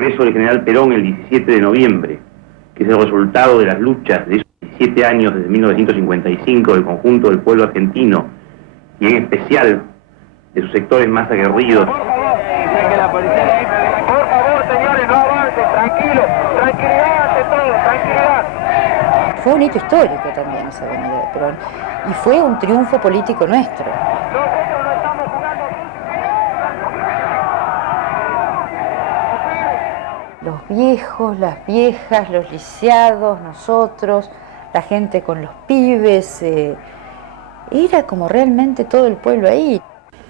regreso del general Perón el 17 de noviembre, que es el resultado de las luchas de esos 17 años desde 1955 del conjunto del pueblo argentino, y en especial de sus sectores más aguerridos. Por favor, señores, no avancen, tranquilos, tranquilidad ante todo, tranquilidad. Fue un hito histórico también esa venida de Perón, y fue un triunfo político nuestro. Nosotros no estamos jugando aquí. Los viejos, las viejas, los lisiados, nosotros, la gente con los pibes, era como realmente todo el pueblo ahí.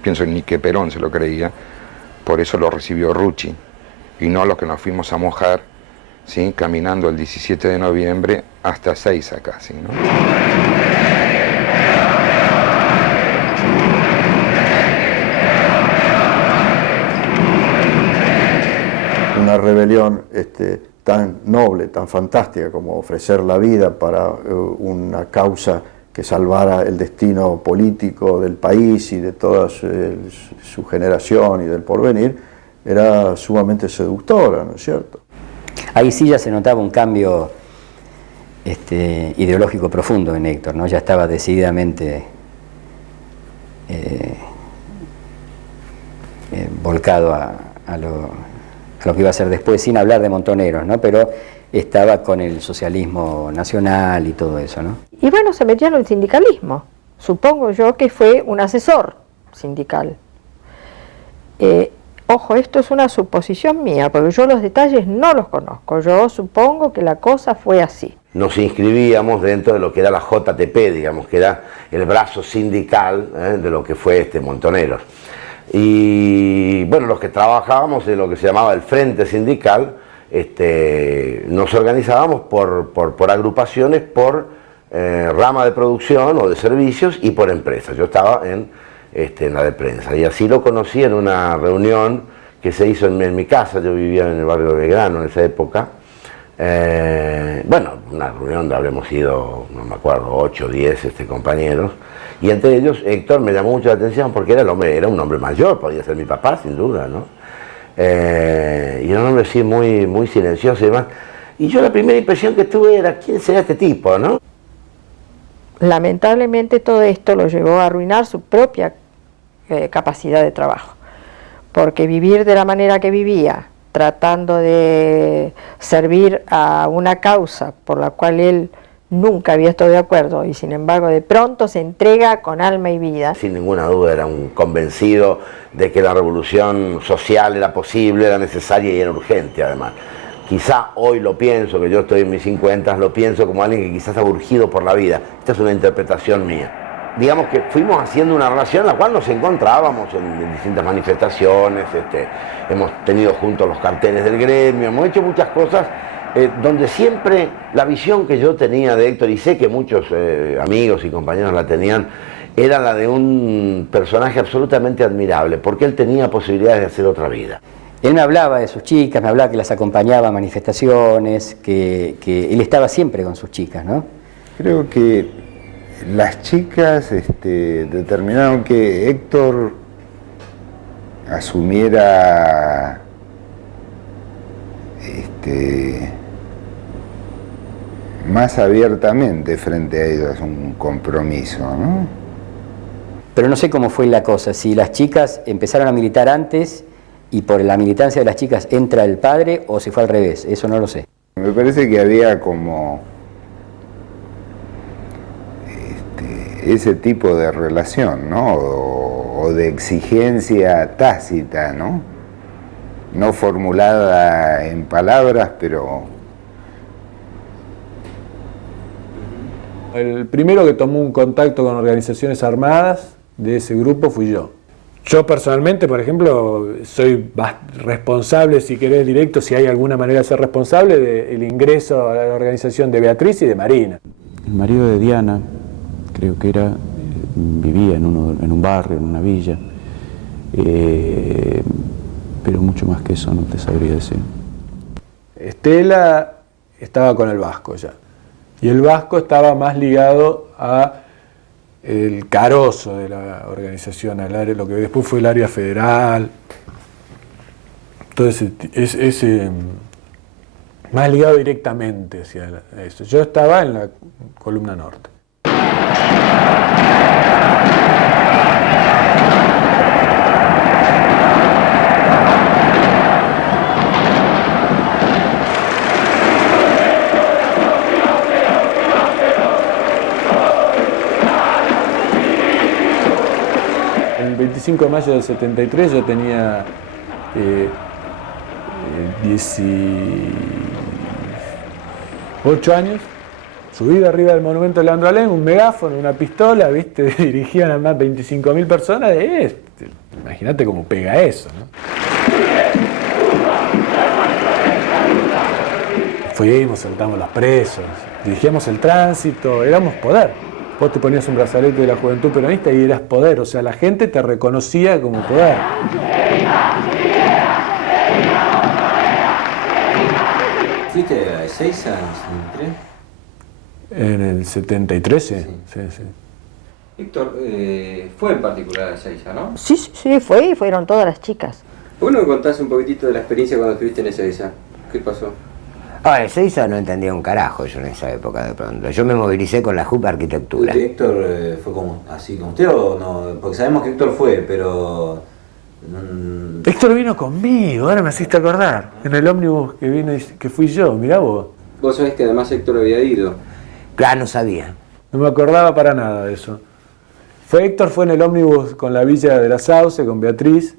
Pienso ni que Perón se lo creía, por eso lo recibió Rucci, y no los que nos fuimos a mojar, ¿sí?, caminando el 17 de noviembre hasta Seiza casi, ¿no? Una rebelión tan noble, tan fantástica como ofrecer la vida para una causa que salvara el destino político del país y de toda su generación y del porvenir, era sumamente seductora, ¿no es cierto? Ahí sí ya se notaba un cambio ideológico profundo en Héctor, ¿no? Ya estaba decididamente volcado a lo que iba a ser después, sin hablar de Montoneros, ¿no? Pero estaba con el socialismo nacional y todo eso, ¿no? Y bueno, se metió en el sindicalismo. Supongo yo que fue un asesor sindical. Ojo, esto es una suposición mía, porque yo los detalles no los conozco. Yo supongo que la cosa fue así. Nos inscribíamos dentro de lo que era la JTP, digamos, que era el brazo sindical de lo que fue Montoneros. Y bueno, los que trabajábamos en lo que se llamaba el Frente Sindical, nos organizábamos por agrupaciones, por rama de producción o de servicios y por empresas. Yo estaba en la de prensa, y así lo conocí en una reunión que se hizo en mi casa. Yo vivía en el barrio de Belgrano en esa época. Bueno, una reunión donde habremos ido, no me acuerdo, 8 o 10 compañeros, y entre ellos Héctor me llamó mucho la atención porque era un hombre mayor, podía ser mi papá sin duda, ¿no? Y era un hombre así muy silencioso y demás, y yo la primera impresión que tuve era, ¿quién será este tipo, no? Lamentablemente todo esto lo llevó a arruinar su propia capacidad de trabajo, porque vivir de la manera que vivía, tratando de servir a una causa por la cual él nunca había estado de acuerdo, y sin embargo de pronto se entrega con alma y vida. Sin ninguna duda era un convencido de que la revolución social era posible, era necesaria y era urgente además. Quizá hoy lo pienso, que yo estoy en mis 50, lo pienso como alguien que quizás ha urgido por la vida. Esta es una interpretación mía. Digamos que fuimos haciendo una relación en la cual nos encontrábamos en distintas manifestaciones, hemos tenido juntos los carteles del gremio, hemos hecho muchas cosas donde siempre la visión que yo tenía de Héctor, y sé que muchos amigos y compañeros la tenían, era la de un personaje absolutamente admirable, porque él tenía posibilidades de hacer otra vida. Él me hablaba de sus chicas, me hablaba que las acompañaba a manifestaciones, que él estaba siempre con sus chicas, ¿no? Creo que las chicas determinaron que Héctor asumiera más abiertamente frente a ellos un compromiso, ¿no? Pero no sé cómo fue la cosa, si las chicas empezaron a militar antes y por la militancia de las chicas entra el padre, o si fue al revés, eso no lo sé. Me parece que había como ese tipo de relación, ¿no? O de exigencia tácita, ¿no? No formulada en palabras, pero... El primero que tomó un contacto con organizaciones armadas de ese grupo fui yo. Yo personalmente, por ejemplo, soy responsable, si querés directo, si hay alguna manera de ser responsable, del ingreso a la organización de Beatriz y de Marina. El marido de Diana, creo que era, vivía en un barrio, en una villa, pero mucho más que eso no te sabría decir. Estela estaba con el Vasco ya, y el Vasco estaba más ligado a el carozo de la organización, al área, lo que después fue el área federal. todo ese más ligado directamente hacia eso. Yo estaba en la columna norte. El 25 de mayo del 73 yo tenía 18 años, subí de arriba del monumento de Leandro Alem, un megáfono, una pistola, ¿viste? Dirigían a más 25.000 personas, imagínate cómo pega eso, ¿no? Fuimos, soltamos los presos, dirigíamos el tránsito, éramos poder. Vos te ponías un brazalete de la Juventud Peronista y eras poder, o sea, la gente te reconocía como poder. ¿Fuiste a Ezeiza en el 73? En el 73, sí. Héctor, fue en particular a Ezeiza, ¿no? Sí, fue y fueron todas las chicas. ¿Por qué no me contás un poquitito de la experiencia cuando estuviste en Ezeiza? ¿Qué pasó? Ahora, Ezeiza no entendía un carajo yo en esa época de pronto. Yo me movilicé con la JUP Arquitectura. ¿Héctor fue así como usted o no? Porque sabemos que Héctor fue, pero... Héctor vino conmigo, ahora me hiciste acordar. En el ómnibus que vine, que fui yo, mirá vos. Vos sabés que además Héctor había ido. Claro, no sabía. No me acordaba para nada de eso. Héctor fue en el ómnibus con la Villa de la Sauce, con Beatriz.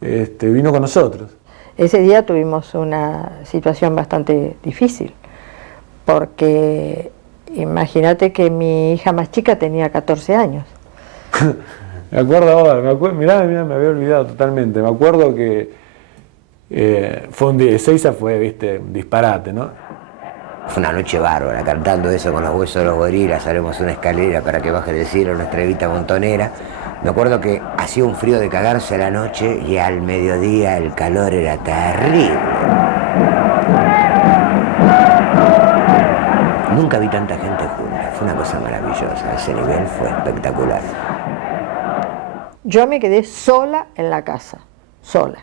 Vino con nosotros. Ese día tuvimos una situación bastante difícil, porque imagínate que mi hija más chica tenía 14 años. Me acuerdo ahora, mirá, me había olvidado totalmente. Me acuerdo que fue un día, Ezeiza fue, viste, un disparate, ¿no? Fue una noche bárbara, cantando eso con los huesos de los gorilas, haremos una escalera para que baje del cielo nuestra Evita Montonera. Me acuerdo que hacía un frío de cagarse a la noche y al mediodía el calor era terrible. Nunca vi tanta gente junta, fue una cosa maravillosa, ese nivel fue espectacular. Yo me quedé sola en la casa, sola,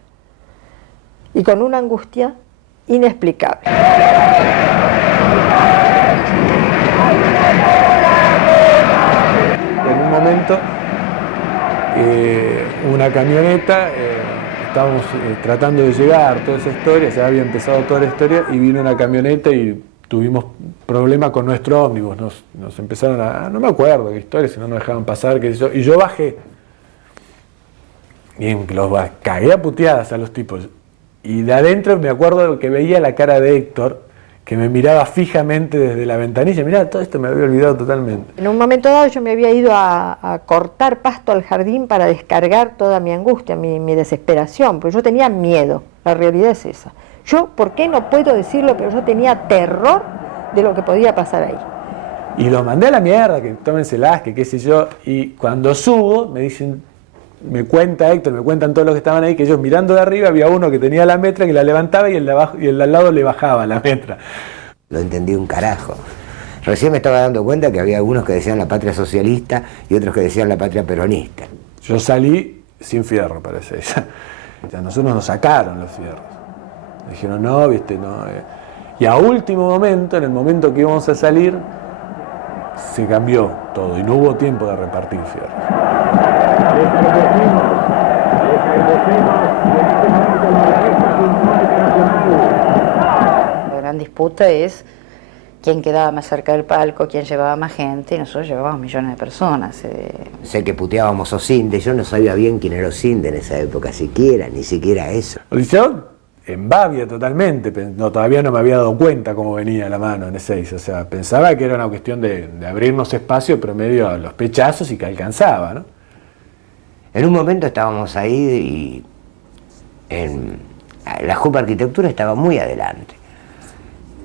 y con una angustia inexplicable. En un momento, una camioneta, estábamos tratando de llegar, toda esa historia, ya había empezado toda la historia, y vino una camioneta y tuvimos problemas con nuestro ómnibus, nos empezaron no me acuerdo qué historia, si no nos dejaban pasar, qué sé yo, y yo bajé. Y los cagué a puteadas a los tipos. Y de adentro me acuerdo que veía la cara de Héctor, que me miraba fijamente desde la ventanilla. Mirá, todo esto me había olvidado totalmente. En un momento dado yo me había ido a cortar pasto al jardín para descargar toda mi angustia, mi desesperación, porque yo tenía miedo, la realidad es esa. Yo, ¿por qué no puedo decirlo? Pero yo tenía terror de lo que podía pasar ahí. Y los mandé a la mierda, que tómenselas, que qué sé yo. Y cuando subo, me dicen... Me cuenta Héctor, me cuentan todos los que estaban ahí, que ellos mirando de arriba había uno que tenía la metra que la levantaba y el de al lado le bajaba la metra. Lo entendí un carajo. Recién me estaba dando cuenta que había algunos que decían la patria socialista y otros que decían la patria peronista. Yo salí sin fierro, parece. A nosotros nos sacaron los fierros. Dijeron, no, viste, no. Y a último momento, en el momento que íbamos a salir, se cambió todo y no hubo tiempo de repartir fierros. La gran disputa es quién quedaba más cerca del palco, quién llevaba más gente, y nosotros llevábamos millones de personas. Sé que puteábamos Osinde, yo no sabía bien quién era Osinde en esa época, ni siquiera eso. Yo en Babia totalmente, todavía no me había dado cuenta cómo venía la mano en Ezeiza, o sea, pensaba que era una cuestión de abrirnos espacio, pero medio a los pechazos y que alcanzaba, ¿no? En un momento estábamos ahí y la JUP Arquitectura estaba muy adelante.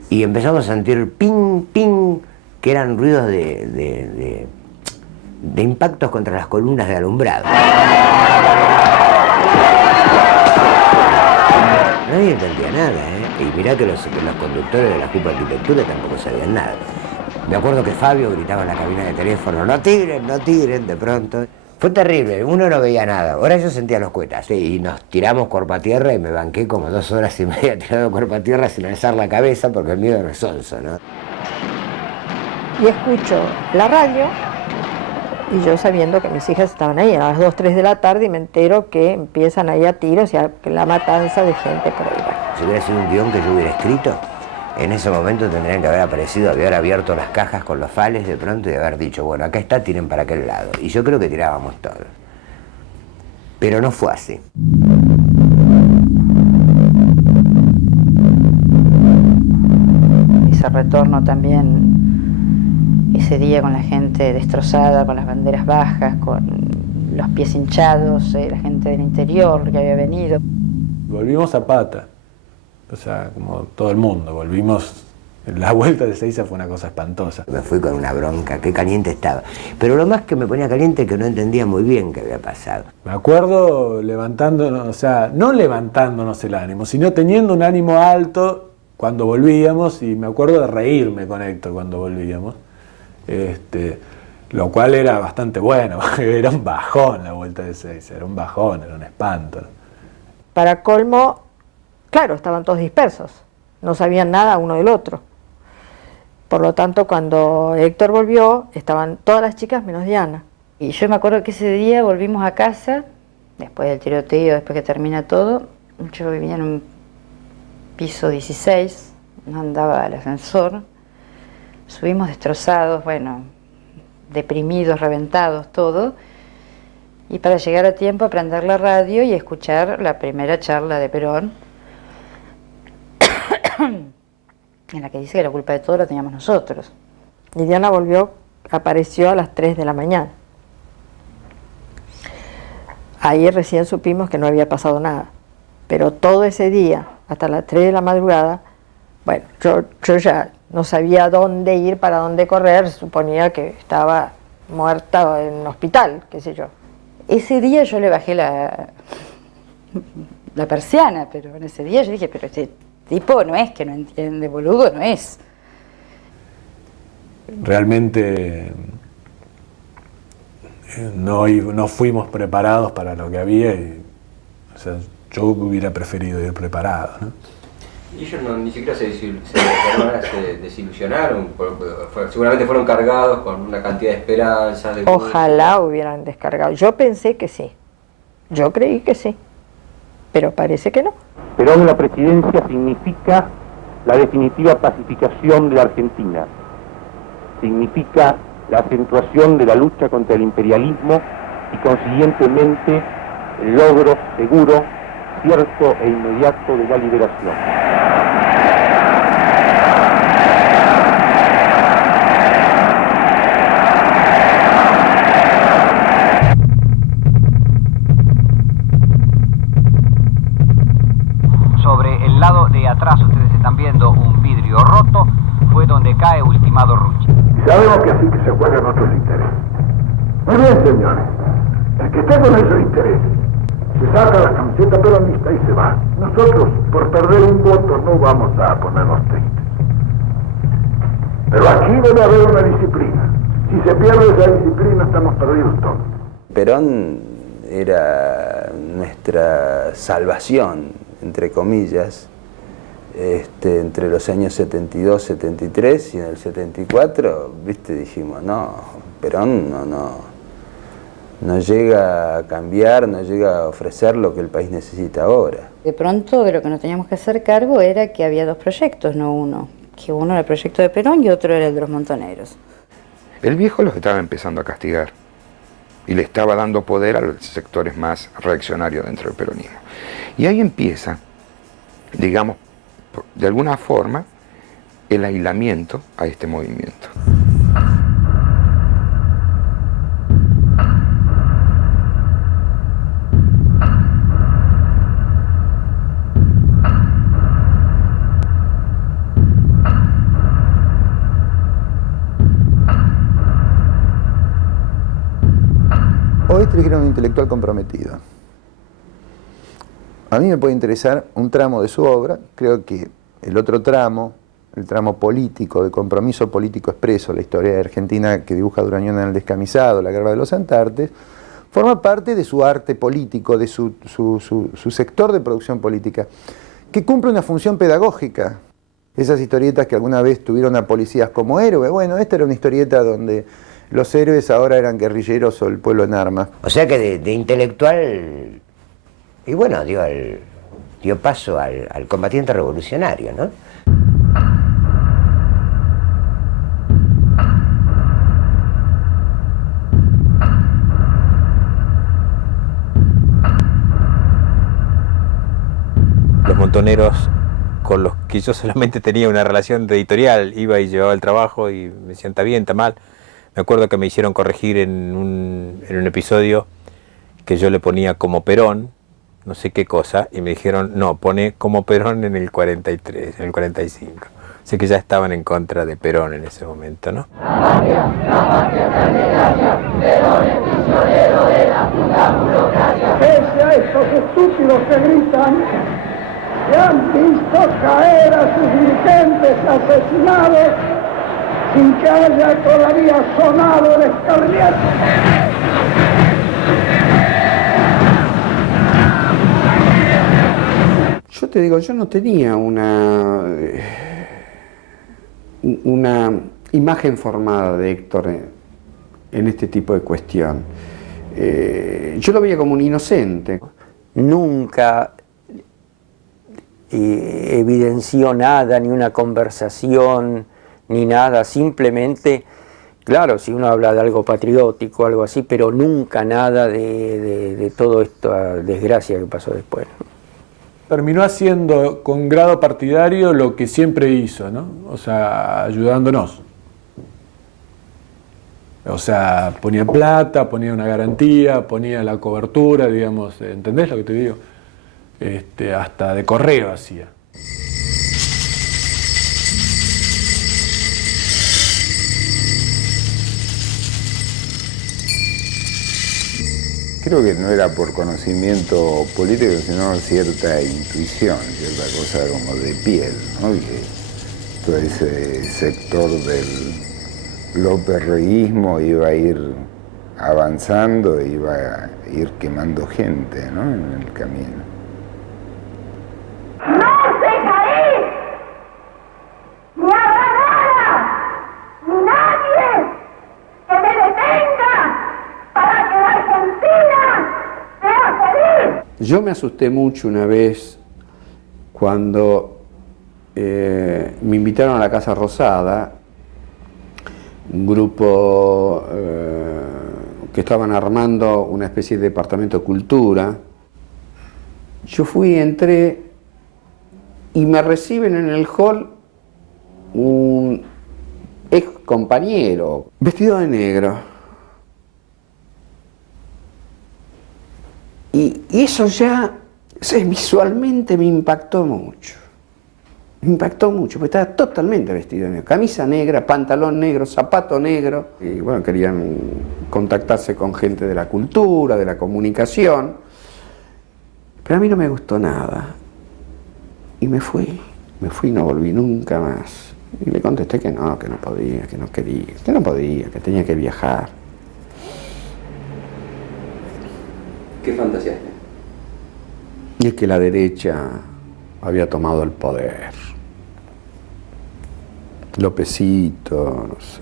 Y empezamos a sentir ping, ping, que eran ruidos de impactos contra las columnas de alumbrado. Nadie entendía nada, ¿eh? Y mirá que los conductores de la JUP Arquitectura tampoco sabían nada. Me acuerdo que Fabio gritaba en la cabina de teléfono, no tiren, de pronto. Fue terrible, uno no veía nada. Ahora yo sentía los cuetas. Y nos tiramos cuerpo a tierra y me banqué como 2 horas y media tirado cuerpo a tierra sin alzar la cabeza porque el miedo no es sonso, ¿no? Y escucho la radio y yo sabiendo que mis hijas estaban ahí a las 2, 3 de la tarde y me entero que empiezan ahí a tiros y a la matanza de gente por ahí. Si hubiera sido un guión que yo hubiera escrito, en ese momento tendrían que haber aparecido, haber abierto las cajas con los fales de pronto y haber dicho, bueno, acá está, tiren para aquel lado. Y yo creo que tirábamos todos. Pero no fue así. Ese retorno también, ese día con la gente destrozada, con las banderas bajas, con los pies hinchados, la gente del interior que había venido. Volvimos a pata. O sea, como todo el mundo, volvimos, la vuelta de Ezeiza fue una cosa espantosa. Me fui con una bronca, qué caliente estaba. Pero lo más que me ponía caliente es que no entendía muy bien qué había pasado. Me acuerdo levantándonos, o sea, no levantándonos el ánimo, sino teniendo un ánimo alto cuando volvíamos, y me acuerdo de reírme con Héctor cuando volvíamos, lo cual era bastante bueno, era un bajón la vuelta de Ezeiza, era un bajón, era un espanto. Para colmo, claro, estaban todos dispersos, no sabían nada uno del otro. Por lo tanto, cuando Héctor volvió, estaban todas las chicas menos Diana. Y yo me acuerdo que ese día volvimos a casa, después del tiroteo, después que termina todo. Yo vivía en un piso 16, no andaba el ascensor. Subimos destrozados, bueno, deprimidos, reventados, todo. Y para llegar a tiempo a prender la radio y escuchar la primera charla de Perón, en la que dice que la culpa de todo la teníamos nosotros. Y Diana apareció a las 3 de la mañana. Ahí recién supimos que no había pasado nada. Pero todo ese día, hasta las 3 de la madrugada, bueno, yo ya no sabía dónde ir, para dónde correr, suponía que estaba muerta en un hospital, qué sé yo. Ese día yo le bajé la persiana, pero en ese día yo dije, pero este tipo no es que no entiende, boludo, no es. Realmente no fuimos preparados para lo que había, o sea, yo hubiera preferido ir preparado, ¿no? Y ellos ni siquiera se desilusionaron, seguramente fueron cargados con una cantidad de esperanzas. Ojalá hubieran descargado. Yo pensé que sí, yo creí que sí, pero parece que no. Perón en la presidencia significa la definitiva pacificación de la Argentina, significa la acentuación de la lucha contra el imperialismo y consiguientemente el logro seguro, cierto e inmediato de la liberación. Sobre el lado de atrás, ustedes están viendo un vidrio roto, fue donde cae ultimado Rucci. Sabemos que así que se juegan otros intereses. Muy bien, señores. El que esté con esos intereses se saca la camiseta peronista y se va. Nosotros, por perder un voto, no vamos a ponernos tristes. Pero aquí debe haber una disciplina. Si se pierde esa disciplina, estamos perdidos todos. Perón era nuestra salvación, entre comillas, entre los años 72, 73 y en el 74, viste, dijimos, no, Perón no llega a cambiar, no llega a ofrecer lo que el país necesita ahora. De pronto de lo que nos teníamos que hacer cargo era que había dos proyectos, no uno. Que uno era el proyecto de Perón y otro era el de los Montoneros. El viejo los estaba empezando a castigar y le estaba dando poder a los sectores más reaccionarios dentro del peronismo. Y ahí empieza, digamos, de alguna forma, el aislamiento a este movimiento. Oestrich era un intelectual comprometido. A mí me puede interesar un tramo de su obra, creo que el otro tramo, el tramo político, de compromiso político expreso, la historia de Argentina que dibuja Durañón en el descamisado, la guerra de los Antartes, forma parte de su arte político, de su sector de producción política, que cumple una función pedagógica. Esas historietas que alguna vez tuvieron a policías como héroes, bueno, esta era una historieta donde los héroes ahora eran guerrilleros o el pueblo en armas. O sea que de intelectual, y bueno, dio paso al combatiente revolucionario, ¿no? Los montoneros con los que yo solamente tenía una relación de editorial, iba y llevaba el trabajo y me decían, está bien, está mal. Me acuerdo que me hicieron corregir en un episodio que yo le ponía como Perón, no sé qué cosa, y me dijeron, no, pone como Perón en el 43, en el 45. Sé que ya estaban en contra de Perón en ese momento, ¿no? La patria carneraria, Perón es prisionero de la puta burocracia. Pese a estos estúpidos que gritan, que han visto caer a sus dirigentes asesinados sin que haya todavía sonado el escarmiento. Yo te digo, yo no tenía una imagen formada de Héctor en este tipo de cuestión. Yo lo veía como un inocente. Nunca evidenció nada, ni una conversación, ni nada, simplemente, claro, si uno habla de algo patriótico, algo así, pero nunca nada de toda esta desgracia que pasó después. Terminó haciendo con grado partidario lo que siempre hizo, ¿no? O sea, ayudándonos. O sea, ponía plata, ponía una garantía, ponía la cobertura, digamos, ¿entendés lo que te digo? Hasta de correo hacía. Creo que no era por conocimiento político, sino cierta intuición, cierta cosa como de piel, ¿no? Y que todo ese sector del lópez-reísmo iba a ir avanzando, iba a ir quemando gente, ¿no? En el camino. ¡No se caí! ¡Ni habrá nada! ¡Ni nadie que me detenga para que la Argentina sea feliz! Yo me asusté mucho una vez cuando me invitaron a la Casa Rosada, un grupo que estaban armando una especie de departamento de cultura. Yo fui, entré y me reciben en el hall un ex compañero vestido de negro. Y eso ya visualmente me impactó mucho. Me impactó mucho, porque estaba totalmente vestido de negro. Camisa negra, pantalón negro, zapato negro. Y bueno, querían contactarse con gente de la cultura, de la comunicación. Pero a mí no me gustó nada. Y me fui y no volví nunca más. Y le contesté que no podía, que no quería, que no podía, que tenía que viajar. ¿Qué fantaseaste? Y es que la derecha había tomado el poder. Lópezito, no sé.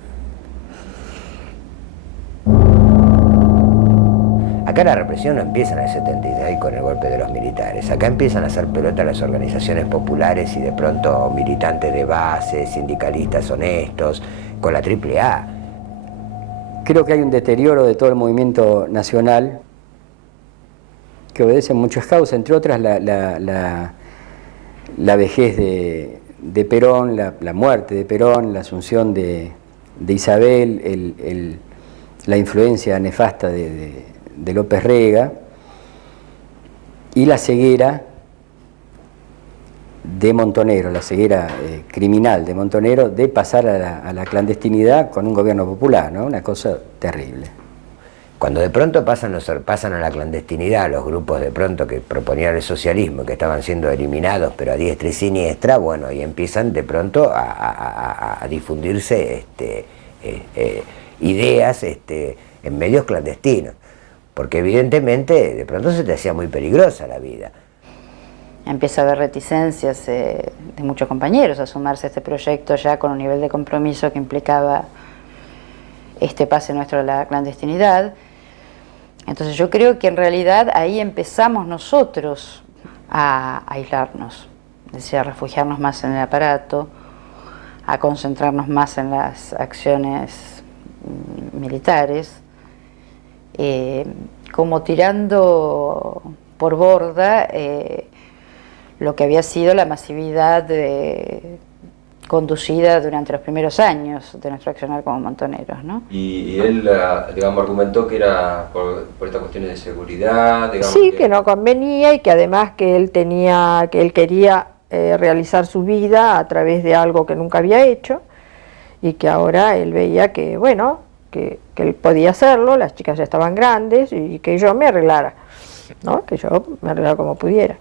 Acá la represión no empieza en el 76 con el golpe de los militares. Acá empiezan a hacer pelota las organizaciones populares y de pronto militantes de base, sindicalistas honestos, con la AAA. Creo que hay un deterioro de todo el movimiento nacional que obedece a muchas causas, entre otras la vejez de Perón, la muerte de Perón, la asunción de Isabel, la influencia nefasta de López Rega y la ceguera de Montonero, la ceguera criminal de Montonero de pasar a la clandestinidad con un gobierno popular, ¿no? Una cosa terrible. Cuando de pronto pasan a la clandestinidad los grupos de pronto que proponían el socialismo, que estaban siendo eliminados pero a diestra y siniestra, bueno, y empiezan de pronto a difundirse ideas en medios clandestinos. porque evidentemente de pronto se te hacía muy peligrosa la vida. Empieza a haber reticencias de muchos compañeros a sumarse a este proyecto ya con un nivel de compromiso que implicaba este pase nuestro a la clandestinidad. Entonces yo creo que en realidad ahí empezamos nosotros a aislarnos, es decir, a refugiarnos más en el aparato, a concentrarnos más en las acciones militares, como tirando por borda lo que había sido la masividad conducida durante los primeros años de nuestro accionar como montoneros, ¿no? Y él, digamos, argumentó que era por estas cuestiones de seguridad, digamos. Sí, que no convenía y que además que él quería realizar su vida a través de algo que nunca había hecho y que ahora él veía que, bueno, que él podía hacerlo, las chicas ya estaban grandes y que yo me arreglara, ¿no? Que yo me arreglara como pudiera.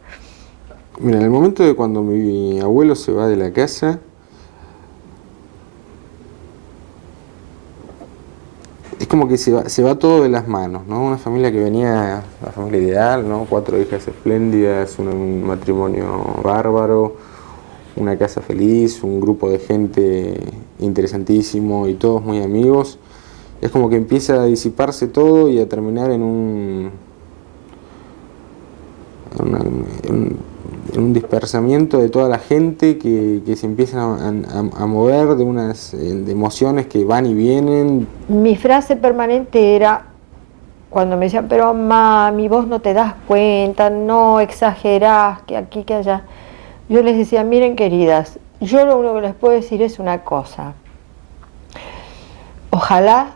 Mira, en el momento de cuando mi abuelo se va de la casa, es como que se va todo de las manos, ¿no? Una familia que venía, la familia ideal, ¿no? 4 hijas espléndidas, un matrimonio bárbaro, una casa feliz, un grupo de gente interesantísimo y todos muy amigos. Es como que empieza a disiparse todo y a terminar en un dispersamiento de toda la gente que se empiezan a mover de emociones que van y vienen. Mi frase permanente era, cuando me decían, pero mami, vos no te das cuenta, no exagerás, que aquí, que allá. Yo les decía, miren queridas, yo lo único que les puedo decir es una cosa. Ojalá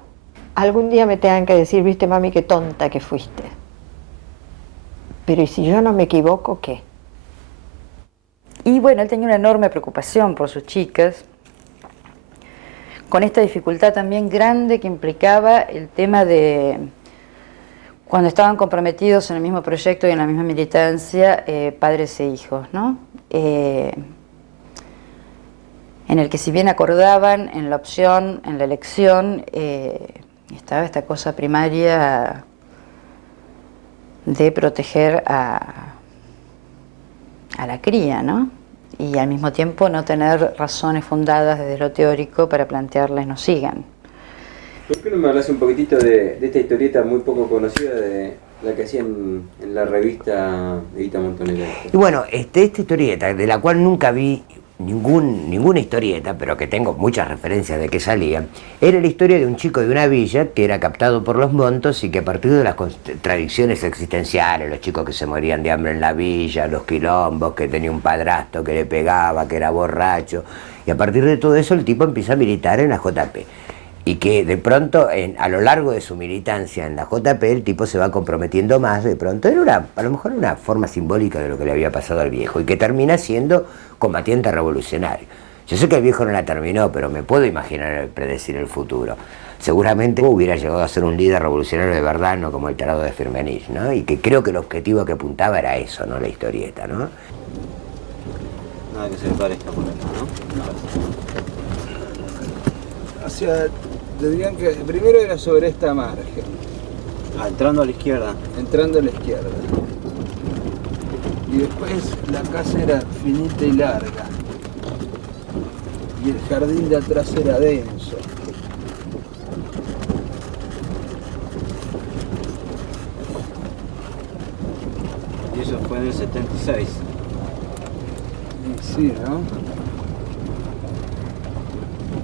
algún día me tengan que decir, viste mami, qué tonta que fuiste. Pero ¿y si yo no me equivoco, qué? Y bueno, él tenía una enorme preocupación por sus chicas, con esta dificultad también grande que implicaba el tema de cuando estaban comprometidos en el mismo proyecto y en la misma militancia, padres e hijos, ¿no? En el que si bien acordaban en la opción, en la elección, estaba esta cosa primaria de proteger a la cría, ¿no? Y al mismo tiempo no tener razones fundadas desde lo teórico para plantearles no sigan. ¿Por qué no me hablas un poquitito de esta historieta muy poco conocida de la que hacían en la revista Evita Montonera? Y bueno, esta historieta, de la cual nunca vi ninguna historieta, pero que tengo muchas referencias de que salía, era la historia de un chico de una villa que era captado por los montos y que a partir de las contradicciones existenciales, los chicos que se morían de hambre en la villa, los quilombos, que tenía un padrastro que le pegaba, que era borracho, y a partir de todo eso el tipo empieza a militar en la JP. Y que de pronto, a lo largo de su militancia en la JP, el tipo se va comprometiendo más, de pronto era a lo mejor una forma simbólica de lo que le había pasado al viejo, y que termina siendo combatiente revolucionario. Yo sé que el viejo no la terminó, pero me puedo imaginar predecir el futuro. Seguramente hubiera llegado a ser un líder revolucionario de verdad, no como el tarado de Firmenich, ¿no? Y que creo que el objetivo que apuntaba era eso, no la historieta, ¿no? Nada que se le parezca por acá, ¿no? O sea, tendrían que... Primero era sobre esta margen. Ah, entrando a la izquierda. Entrando a la izquierda. Y después la casa era finita y larga. Y el jardín de atrás era denso. Y eso fue en el 76. Y sí, ¿no?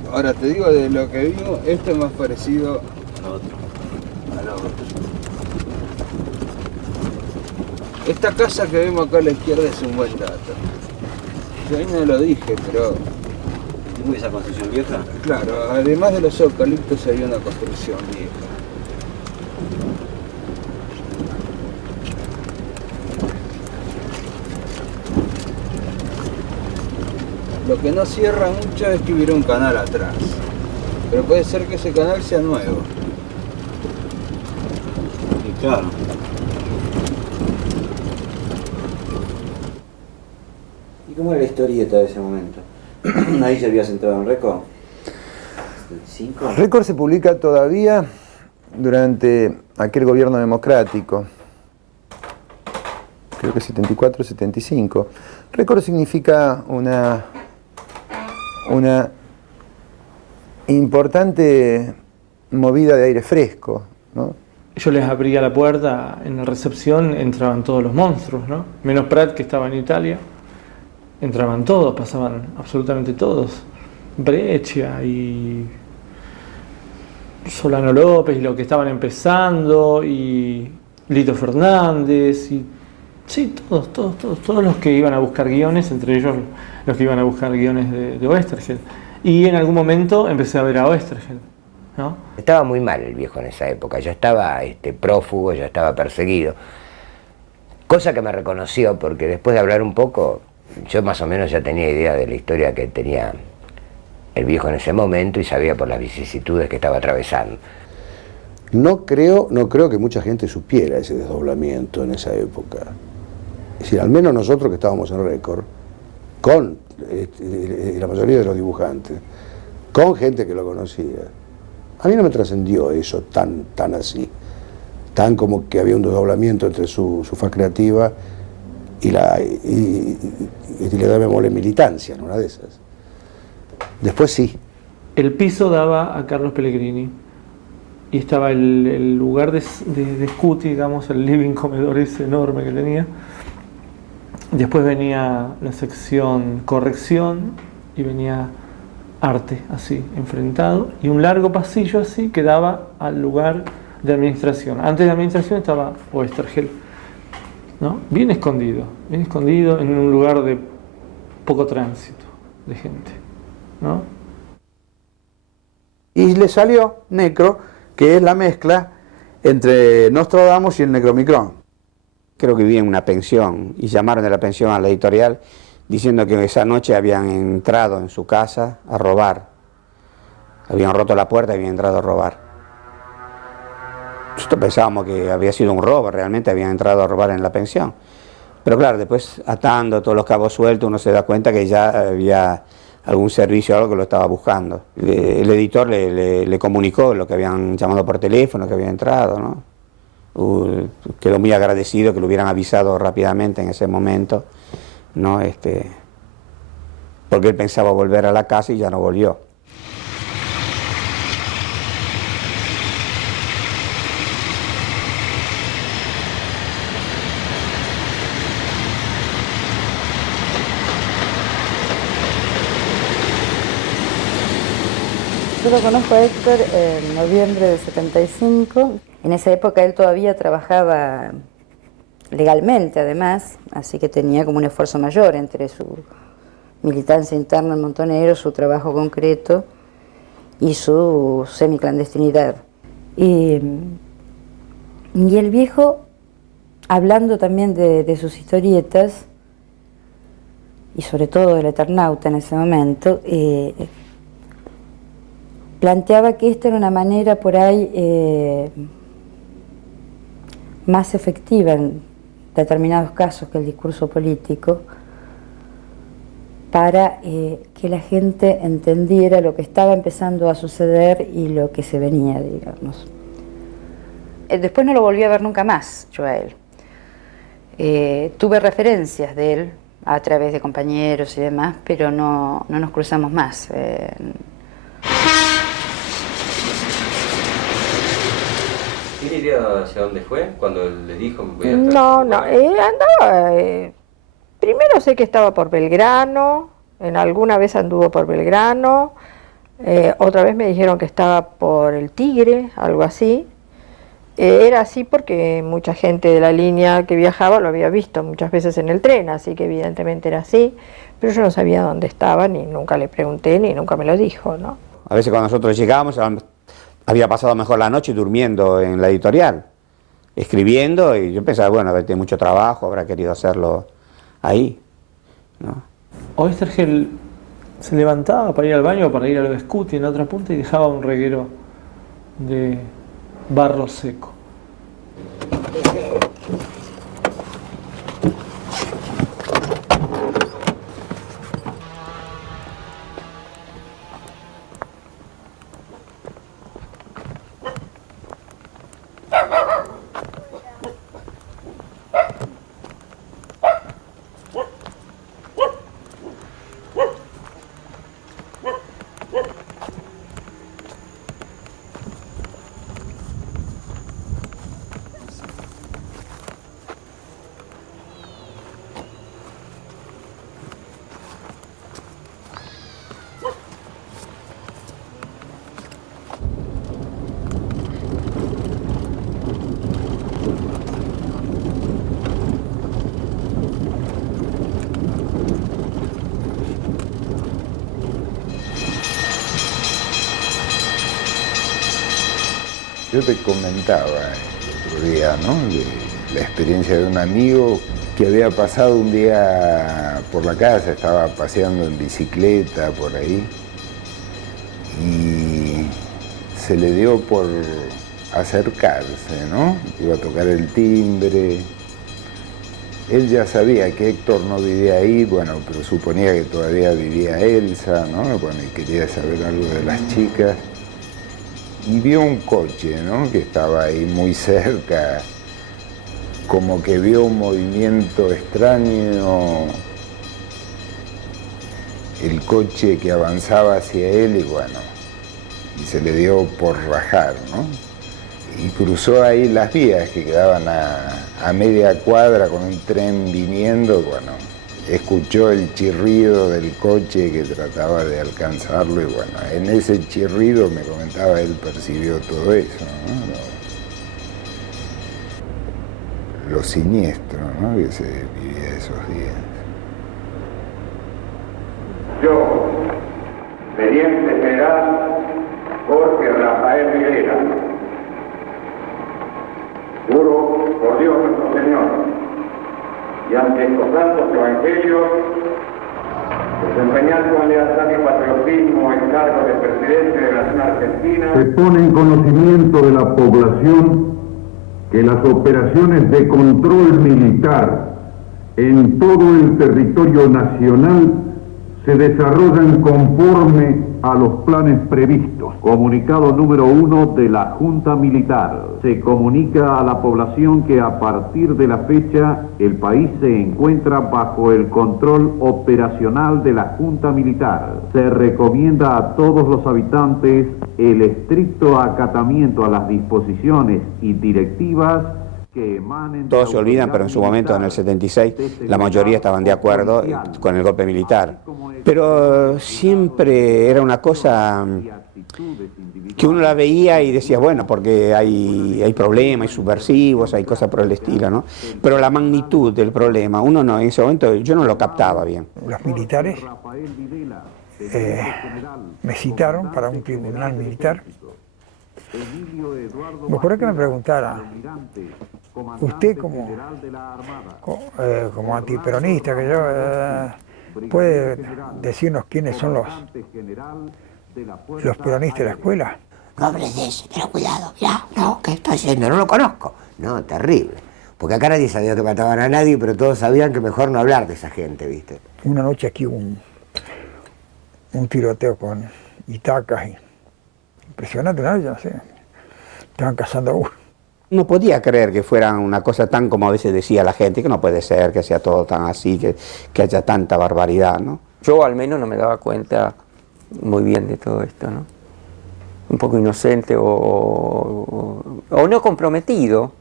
Ahora te digo, de lo que vimos, esto es más parecido al otro. Esta casa que vemos acá a la izquierda es un buen dato. Yo ahí no lo dije, pero... ¿Esa construcción vieja? Claro, además de los eucaliptos había una construcción vieja. Lo que no cierra mucho es que hubiera un canal atrás. Pero puede ser que ese canal sea nuevo. Y claro. ¿Y cómo era la historieta de ese momento? ¿Ahí ya habías entrado en Récord? Récord se publica todavía durante aquel gobierno democrático, creo que 74-75. Récord significa una importante movida de aire fresco, ¿no? Yo les abría la puerta, en la recepción entraban todos los monstruos, ¿no? Menos Prat, que estaba en Italia. Entraban todos, pasaban absolutamente todos. Breccia y Solano López y los que estaban empezando, y Lito Fernández, y sí, todos los que iban a buscar guiones, entre ellos los que iban a buscar guiones de Oesterheld. Y en algún momento empecé a ver a Oesterheld, ¿no? Estaba muy mal el viejo en esa época, ya estaba prófugo, ya estaba perseguido. Cosa que me reconoció, porque después de hablar un poco, yo más o menos ya tenía idea de la historia que tenía el viejo en ese momento y sabía por las vicisitudes que estaba atravesando. No creo que mucha gente supiera ese desdoblamiento en esa época. Es decir, al menos nosotros que estábamos en Récord, con la mayoría de los dibujantes, con gente que lo conocía, a mí no me trascendió eso tan así, tan como que había un desdoblamiento entre su faz creativa y le llamémosle militancia, en una de esas. Después sí. El piso daba a Carlos Pellegrini y estaba el lugar de Scuti, digamos, el living comedor ese enorme que tenía. Después venía la sección corrección y venía arte, así, enfrentado, y un largo pasillo así que daba al lugar de administración. Antes de administración estaba Oesterheld, ¿no? Bien escondido en un lugar de poco tránsito de gente, ¿no? Y le salió Necro, que es la mezcla entre Nostradamus y el Necromicrón. Creo que vivía en una pensión y llamaron de la pensión a la editorial diciendo que esa noche habían entrado en su casa a robar. Habían roto la puerta y habían entrado a robar. Nosotros pensábamos que había sido un robo, realmente habían entrado a robar en la pensión. Pero claro, después atando todos los cabos sueltos uno se da cuenta que ya había algún servicio o algo que lo estaba buscando. El editor le comunicó lo que habían llamado por teléfono, que había entrado, ¿no? Quedó muy agradecido que lo hubieran avisado rápidamente en ese momento, ¿no? Porque él pensaba volver a la casa y ya no volvió. Yo lo conozco a Héctor en noviembre de 75. En esa época él todavía trabajaba legalmente, además, así que tenía como un esfuerzo mayor entre su militancia interna en Montonero, su trabajo concreto y su semiclandestinidad. Y el viejo, hablando también de sus historietas, y sobre todo del Eternauta en ese momento, planteaba que esta era una manera por ahí más efectiva en determinados casos que el discurso político para que la gente entendiera lo que estaba empezando a suceder y lo que se venía, digamos. Después no lo volví a ver nunca más, yo a él. Tuve referencias de él a través de compañeros y demás, pero no nos cruzamos más. ¿Tiene idea hacia dónde fue cuando le dijo? No, andaba... primero sé que estaba por Belgrano, en alguna vez anduvo por Belgrano, otra vez me dijeron que estaba por el Tigre, algo así. Era así porque mucha gente de la línea que viajaba lo había visto muchas veces en el tren, así que evidentemente era así, pero yo no sabía dónde estaba, ni nunca le pregunté, ni nunca me lo dijo, ¿no? A veces cuando nosotros llegábamos había pasado mejor la noche durmiendo en la editorial, escribiendo, y yo pensaba, bueno, haber tenido mucho trabajo, habrá querido hacerlo ahí, ¿no? Oesterheld se levantaba para ir al baño o para ir al Scuti en la otra punta y dejaba un reguero de barro seco. Yo te comentaba el otro día, ¿no?, de la experiencia de un amigo que había pasado un día por la casa, estaba paseando en bicicleta por ahí y se le dio por acercarse, ¿no? Iba a tocar el timbre. Él ya sabía que Héctor no vivía ahí, bueno, pero suponía que todavía vivía Elsa, ¿no? Bueno, y quería saber algo de las chicas. Y vio un coche, ¿no?, que estaba ahí muy cerca, como que vio un movimiento extraño, el coche que avanzaba hacia él y bueno, y se le dio por rajar, ¿no? Y cruzó ahí las vías que quedaban a media cuadra con un tren viniendo, bueno, escuchó el chirrido del coche que trataba de alcanzarlo y bueno, en ese chirrido, me comentaba, él percibió todo eso, ¿no? Lo siniestro, ¿no?, que se vivía esos días. Yo, teniente general Jorge Rafael Rivera, juro por Dios nuestro Señor y ante estos santos evangelios, desempeñar con lealtad y patriotismo el cargo de presidente de la Nación Argentina. Se pone en conocimiento de la población que las operaciones de control militar en todo el territorio nacional se desarrollan conforme a los planes previstos. Comunicado número 1 de la Junta Militar. Se comunica a la población que a partir de la fecha el país se encuentra bajo el control operacional de la Junta Militar. Se recomienda a todos los habitantes el estricto acatamiento a las disposiciones y directivas que emanen. Todos se olvidan, pero en su momento, en el 76, la mayoría estaban de acuerdo con el golpe militar. Pero siempre era una cosa que uno la veía y decía, bueno, porque hay problemas, hay subversivos, hay cosas por el estilo, ¿no? Pero la magnitud del problema, uno no, en ese momento yo no lo captaba bien. Los militares me citaron para un tribunal militar. Me acuerdo que me preguntara, usted como antiperonista, que yo, ¿puede decirnos quiénes son los peronistas de la escuela? No hables de eso, pero cuidado, ya, no, ¿qué está haciendo? No lo conozco. No, terrible. Porque acá nadie sabía que mataban a nadie, pero todos sabían que mejor no hablar de esa gente, ¿viste? Una noche aquí hubo un tiroteo con itacas, impresionante, ¿no? Yo no sé, estaban cazando a uno. No podía creer que fuera una cosa tan como a veces decía la gente, que no puede ser, que sea todo tan así, que haya tanta barbaridad, ¿no? Yo al menos no me daba cuenta muy bien de todo esto, ¿no? Un poco inocente o no comprometido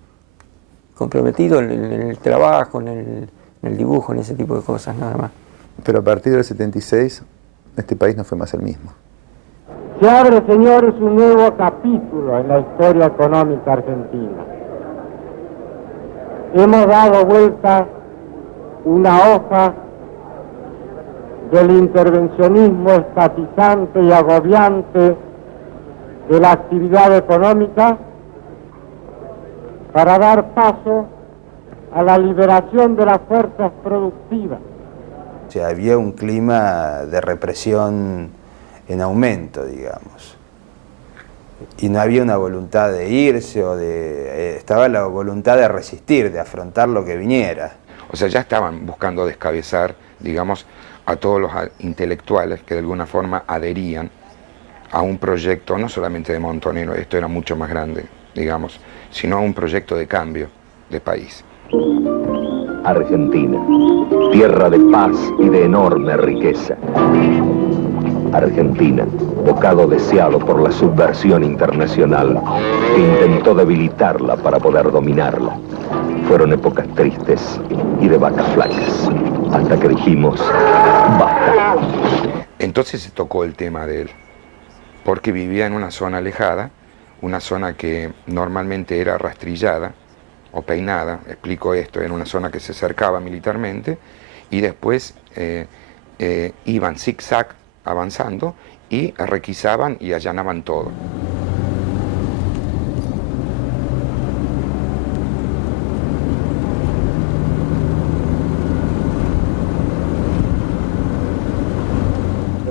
en el trabajo, en el dibujo, en ese tipo de cosas, nada más. Pero a partir del 76, este país no fue más el mismo. Se abre, señores, un nuevo capítulo en la historia económica argentina. Hemos dado vuelta una hoja del intervencionismo estatizante y agobiante de la actividad económica para dar paso a la liberación de las fuerzas productivas. O sea, había un clima de represión en aumento, digamos. Y no había una voluntad de irse estaba la voluntad de resistir, de afrontar lo que viniera. O sea, ya estaban buscando descabezar, digamos, a todos los intelectuales que de alguna forma adherían a un proyecto, no solamente de Montonero, esto era mucho más grande, digamos, sino a un proyecto de cambio de país. Argentina, tierra de paz y de enorme riqueza. Argentina, bocado deseado por la subversión internacional, que intentó debilitarla para poder dominarla. Fueron épocas tristes y de vacas flacas, hasta que dijimos, basta. Entonces se tocó el tema de él, porque vivía en una zona alejada, una zona que normalmente era rastrillada o peinada, explico esto, era una zona que se cercaba militarmente, y después iban zigzag avanzando y requisaban y allanaban todo.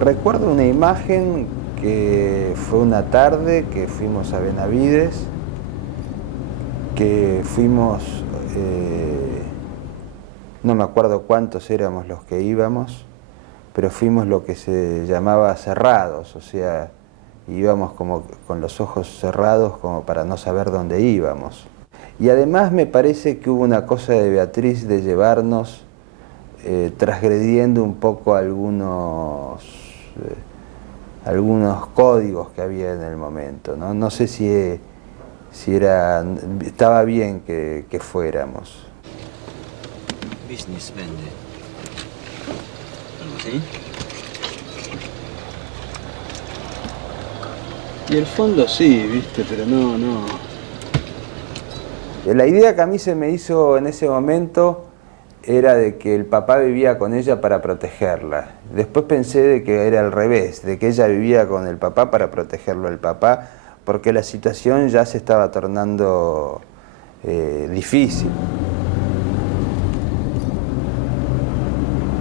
Recuerdo una imagen que fue una tarde que fuimos a Benavides, que fuimos, no me acuerdo cuántos éramos los que íbamos, pero fuimos lo que se llamaba cerrados, o sea, íbamos como con los ojos cerrados como para no saber dónde íbamos. Y además me parece que hubo una cosa de Beatriz de llevarnos transgrediendo un poco algunos códigos que había en el momento, ¿no? No sé si estaba bien que fuéramos. Business vende. ¿Algo así? Y el fondo sí, viste, pero no. La idea que a mí se me hizo en ese momento era de que el papá vivía con ella para protegerla. Después pensé de que era al revés, de que ella vivía con el papá para protegerlo al papá, porque la situación ya se estaba tornando difícil.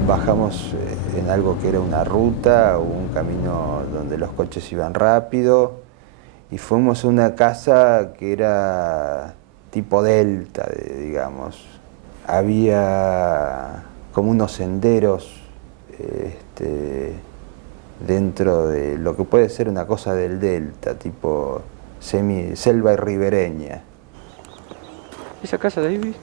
Bajamos en algo que era una ruta o un camino donde los coches iban rápido y fuimos a una casa que era tipo delta, digamos. Había como unos senderos dentro de lo que puede ser una cosa del delta, tipo selva ribereña. ¿Esa casa de David?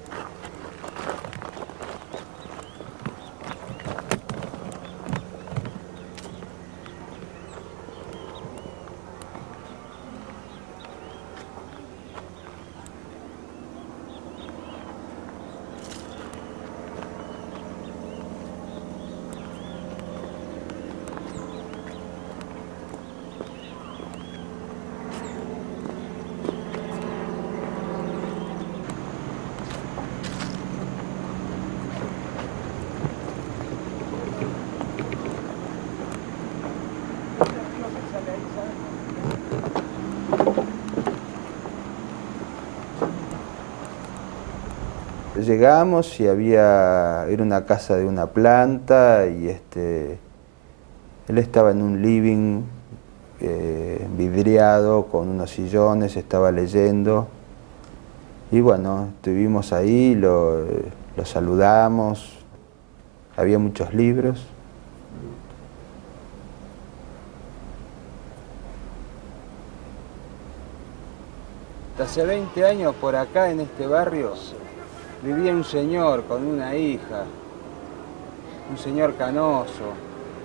Llegamos y era una casa de una planta y él estaba en un living vidriado con unos sillones, estaba leyendo y bueno, estuvimos ahí, lo saludamos, había muchos libros. Hace 20 años por acá en este barrio vivía un señor con una hija, un señor canoso,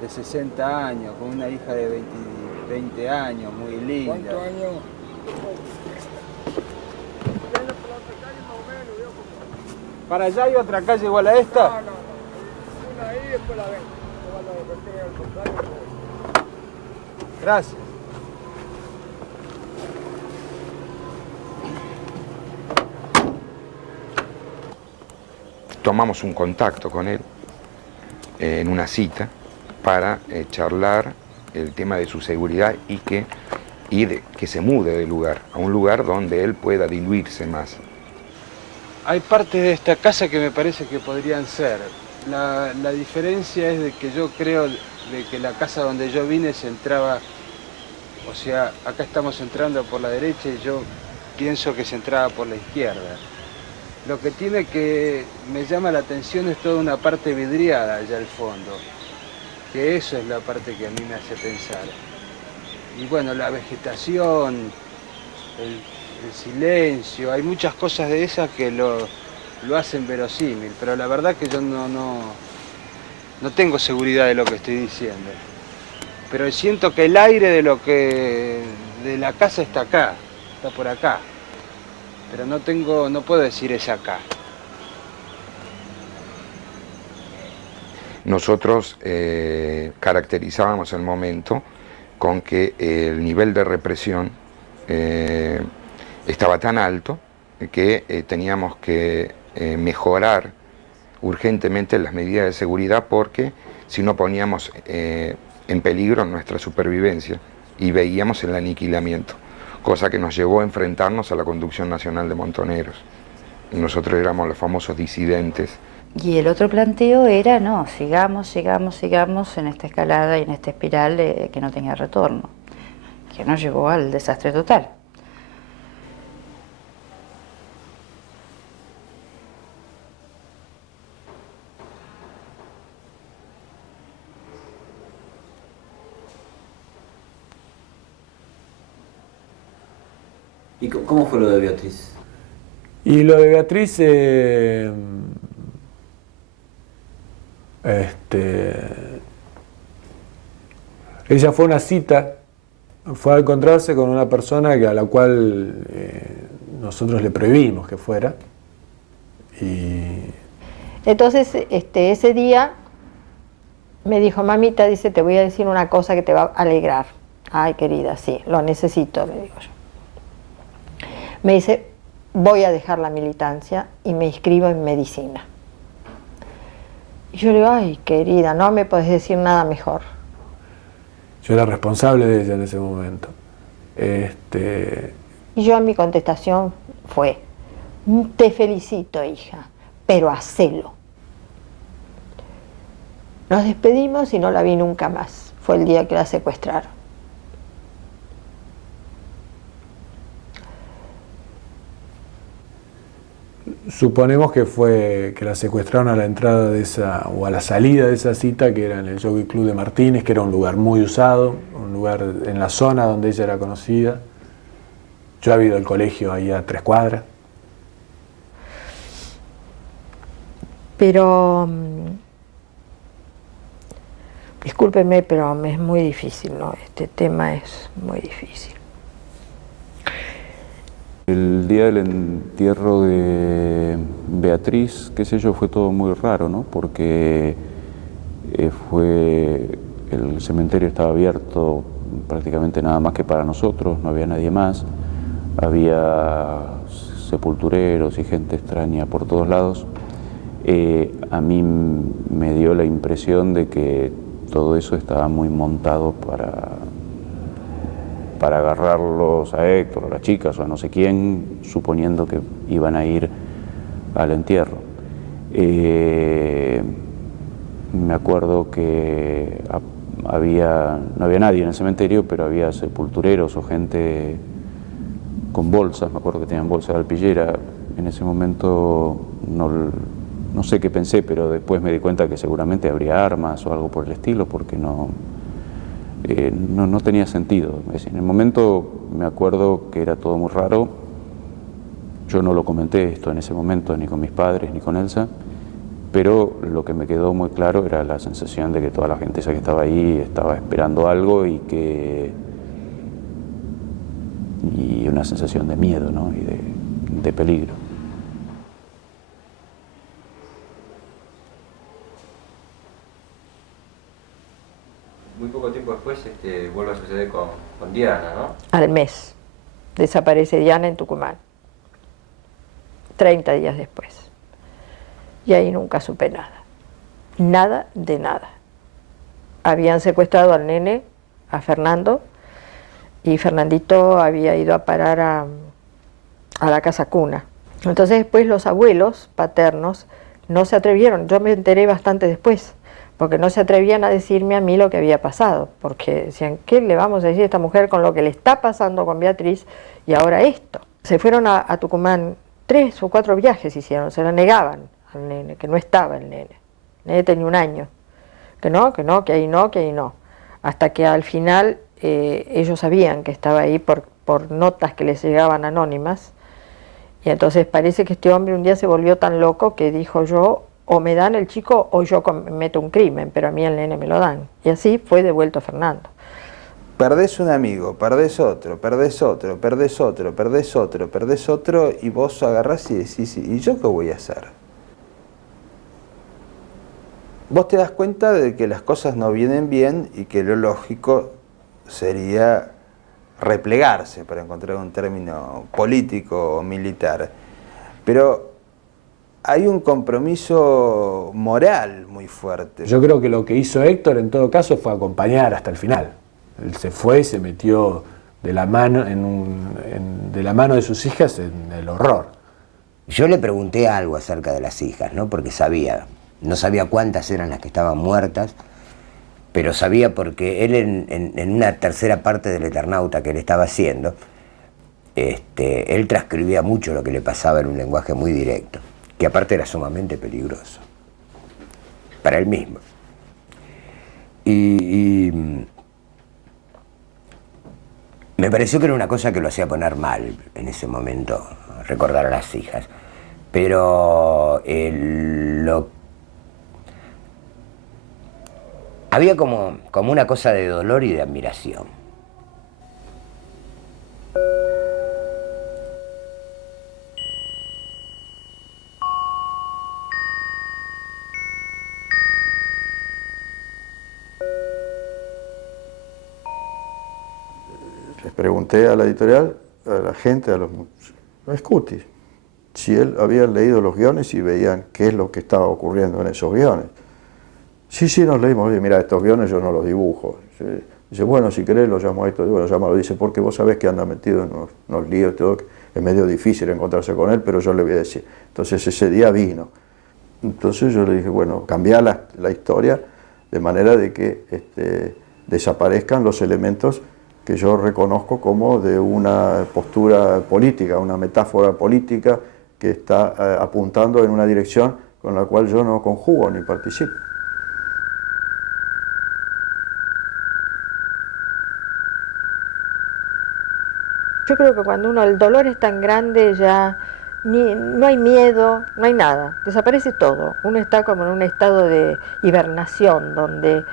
de 60 años, con una hija de 20 años, muy linda. ¿Cuántos años? ¿Para allá hay otra calle igual a esta? No, una ahí y después la ven. Gracias. Tomamos un contacto con él en una cita para charlar el tema de su seguridad y que se mude de lugar, a un lugar donde él pueda diluirse más. Hay partes de esta casa que me parece que podrían ser. La diferencia es de que yo creo de que la casa donde yo vine se entraba, o sea, acá estamos entrando por la derecha y yo pienso que se entraba por la izquierda. Lo que tiene que me llama la atención es toda una parte vidriada allá al fondo, que eso es la parte que a mí me hace pensar. Y bueno, la vegetación, el silencio, hay muchas cosas de esas que lo hacen verosímil, pero la verdad que yo no tengo seguridad de lo que estoy diciendo. Pero siento que el aire de la casa está acá, está por acá. Pero no puedo decir es acá. Nosotros caracterizábamos el momento con que el nivel de represión estaba tan alto que teníamos que mejorar urgentemente las medidas de seguridad porque si no poníamos en peligro nuestra supervivencia y veíamos el aniquilamiento, cosa que nos llevó a enfrentarnos a la Conducción Nacional de Montoneros. Nosotros éramos los famosos disidentes. Y el otro planteo era, no, sigamos en esta escalada y en esta espiral que no tenga retorno, que nos llevó al desastre total. ¿Y cómo fue lo de Beatriz? Y lo de Beatriz, ella fue a una cita, fue a encontrarse con una persona a la cual nosotros le prohibimos que fuera. Y entonces ese día me dijo, mamita, dice, te voy a decir una cosa que te va a alegrar. Ay, querida, sí, lo necesito, le digo yo. Me dice, voy a dejar la militancia y me inscribo en medicina. Y yo le digo, ay, querida, no me podés decir nada mejor. yo era responsable de ella en ese momento. Y yo mi contestación fue, te felicito, hija, pero hacelo. Nos despedimos y no la vi nunca más. Fue el día que la secuestraron. Suponemos que fue que la secuestraron a la entrada de esa, o a la salida de esa cita, que era en el Jockey Club de Martínez, que era un lugar muy usado, un lugar en la zona donde ella era conocida. Yo había ido al colegio ahí a 3 cuadras. Pero, discúlpeme, pero es muy difícil, ¿no? Este tema es muy difícil. El día del entierro de Beatriz, qué sé yo, fue todo muy raro, ¿no? Porque el cementerio estaba abierto prácticamente nada más que para nosotros, no había nadie más. Había sepultureros y gente extraña por todos lados. A mí me dio la impresión de que todo eso estaba muy montado para agarrarlos a Héctor, a las chicas o a no sé quién, suponiendo que iban a ir al entierro. Me acuerdo que no había nadie en el cementerio, pero había sepultureros o gente con bolsas, me acuerdo que tenían bolsas de alpillera. En ese momento no sé qué pensé, pero después me di cuenta que seguramente habría armas o algo por el estilo, porque no tenía sentido. En el momento me acuerdo que era todo muy raro. Yo no lo comenté esto en ese momento ni con mis padres ni con Elsa, pero lo que me quedó muy claro era la sensación de que toda la gente esa que estaba ahí estaba esperando algo y una sensación de miedo, ¿no? Y de peligro. Muy poco tiempo después vuelve a suceder con Diana, ¿no? Al mes desaparece Diana en Tucumán, 30 días después. Y ahí nunca supe nada, nada de nada. Habían secuestrado al nene, a Fernando, y Fernandito había ido a parar a la casa cuna. Entonces después los abuelos paternos no se atrevieron, yo me enteré bastante después, porque no se atrevían a decirme a mí lo que había pasado, porque decían, ¿qué le vamos a decir a esta mujer con lo que le está pasando con Beatriz y ahora esto? Se fueron a Tucumán, 3 o 4 viajes hicieron, se la negaban al nene, que no estaba el nene. El nene tenía 1 año, que ahí no, hasta que al final ellos sabían que estaba ahí por notas que les llegaban anónimas, y entonces parece que este hombre un día se volvió tan loco que dijo, yo o me dan el chico o yo cometo un crimen, pero a mí el nene me lo dan. Y así fue devuelto Fernando. Perdés un amigo, perdés otro, perdés otro, perdés otro, perdés otro, perdés otro, y vos agarrás y decís, ¿y yo qué voy a hacer? Vos te das cuenta de que las cosas no vienen bien y que lo lógico sería replegarse, para encontrar un término político o militar. Pero hay un compromiso moral muy fuerte. Yo creo que lo que hizo Héctor en todo caso fue acompañar hasta el final. Él se fue y se metió de la mano de sus hijas en el horror. Yo le pregunté algo acerca de las hijas, ¿no? Porque no sabía cuántas eran las que estaban muertas, pero sabía porque él en una tercera parte del Eternauta que él estaba haciendo, él transcribía mucho lo que le pasaba en un lenguaje muy directo, que aparte era sumamente peligroso, para él mismo. Y me pareció que era una cosa que lo hacía poner mal en ese momento, recordar a las hijas. Pero había como una cosa de dolor y de admiración. Les pregunté a la editorial, a la gente, a los Scuti, si él había leído los guiones y veían qué es lo que estaba ocurriendo en esos guiones. Sí, nos leímos. Oye, mira, estos guiones yo no los dibujo. Dice, bueno, si querés lo llamo a esto. Bueno, llámalo. Dice, porque vos sabés que anda metido en unos líos y todo, que es medio difícil encontrarse con él, pero yo le voy a decir. Entonces ese día vino. Entonces yo le dije, bueno, cambiá la historia de manera de que desaparezcan los elementos que yo reconozco como de una postura política, una metáfora política que está apuntando en una dirección con la cual yo no conjugo ni participo. Yo creo que cuando el dolor es tan grande ya no hay miedo, no hay nada, desaparece todo. Uno está como en un estado de hibernación donde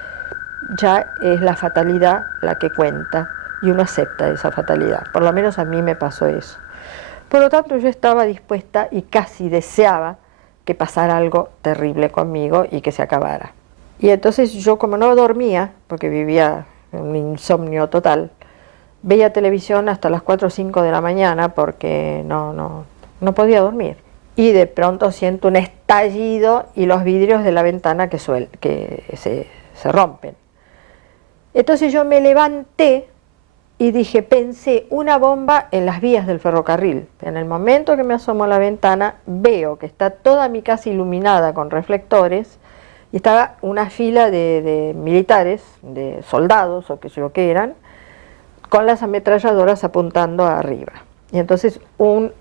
ya es la fatalidad la que cuenta y uno acepta esa fatalidad. Por lo menos a mí me pasó eso. Por lo tanto, yo estaba dispuesta y casi deseaba que pasara algo terrible conmigo y que se acabara. Y entonces yo, como no dormía, porque vivía en un insomnio total, veía televisión hasta las 4 o 5 de la mañana porque no podía dormir. Y de pronto siento un estallido y los vidrios de la ventana que se rompen. Entonces yo me levanté y dije, pensé una bomba en las vías del ferrocarril. En el momento que me asomo a la ventana, veo que está toda mi casa iluminada con reflectores y estaba una fila de militares, de soldados o qué sé yo qué eran, con las ametralladoras apuntando arriba. Y entonces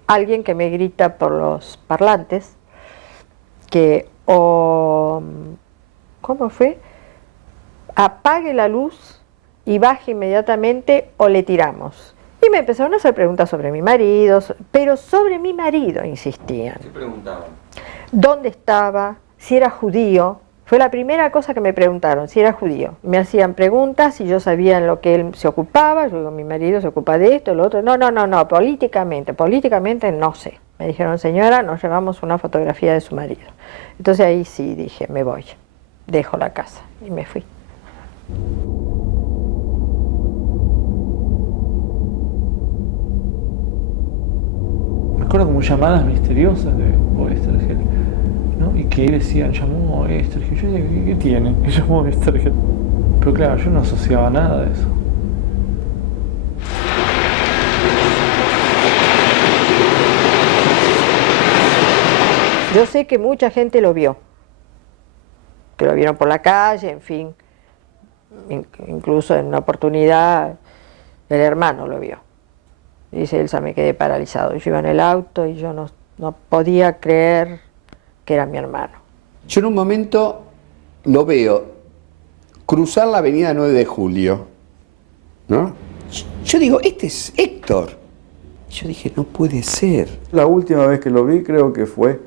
alguien que me grita por los parlantes que ¿cómo fue? Apague la luz y baje inmediatamente o le tiramos. Y me empezaron a hacer preguntas sobre mi marido, pero sobre mi marido insistían. ¿Qué preguntaban? ¿Dónde estaba? Si era judío. Fue la primera cosa que me preguntaron, si era judío. Me hacían preguntas si yo sabía en lo que él se ocupaba. Yo digo, mi marido se ocupa de esto, lo otro. No, políticamente no sé. Me dijeron, señora, nos llevamos una fotografía de su marido. Entonces ahí sí dije, me voy, dejo la casa y me fui. Me acuerdo como llamadas misteriosas de Oesterheld, ¿no? Y que decían, llamó Oesterheld. Yo dije, ¿qué tiene? Y llamó Oesterheld. Pero claro, yo no asociaba nada de eso. Yo sé que mucha gente lo vio, que lo vieron por la calle, en fin. Incluso en una oportunidad el hermano lo vio. Dice Elsa, me quedé paralizado. Yo iba en el auto y yo no podía creer que era mi hermano. Yo en un momento lo veo cruzar la avenida 9 de Julio, ¿no? Yo digo, este es Héctor. Yo dije, no puede ser. La última vez que lo vi creo que fue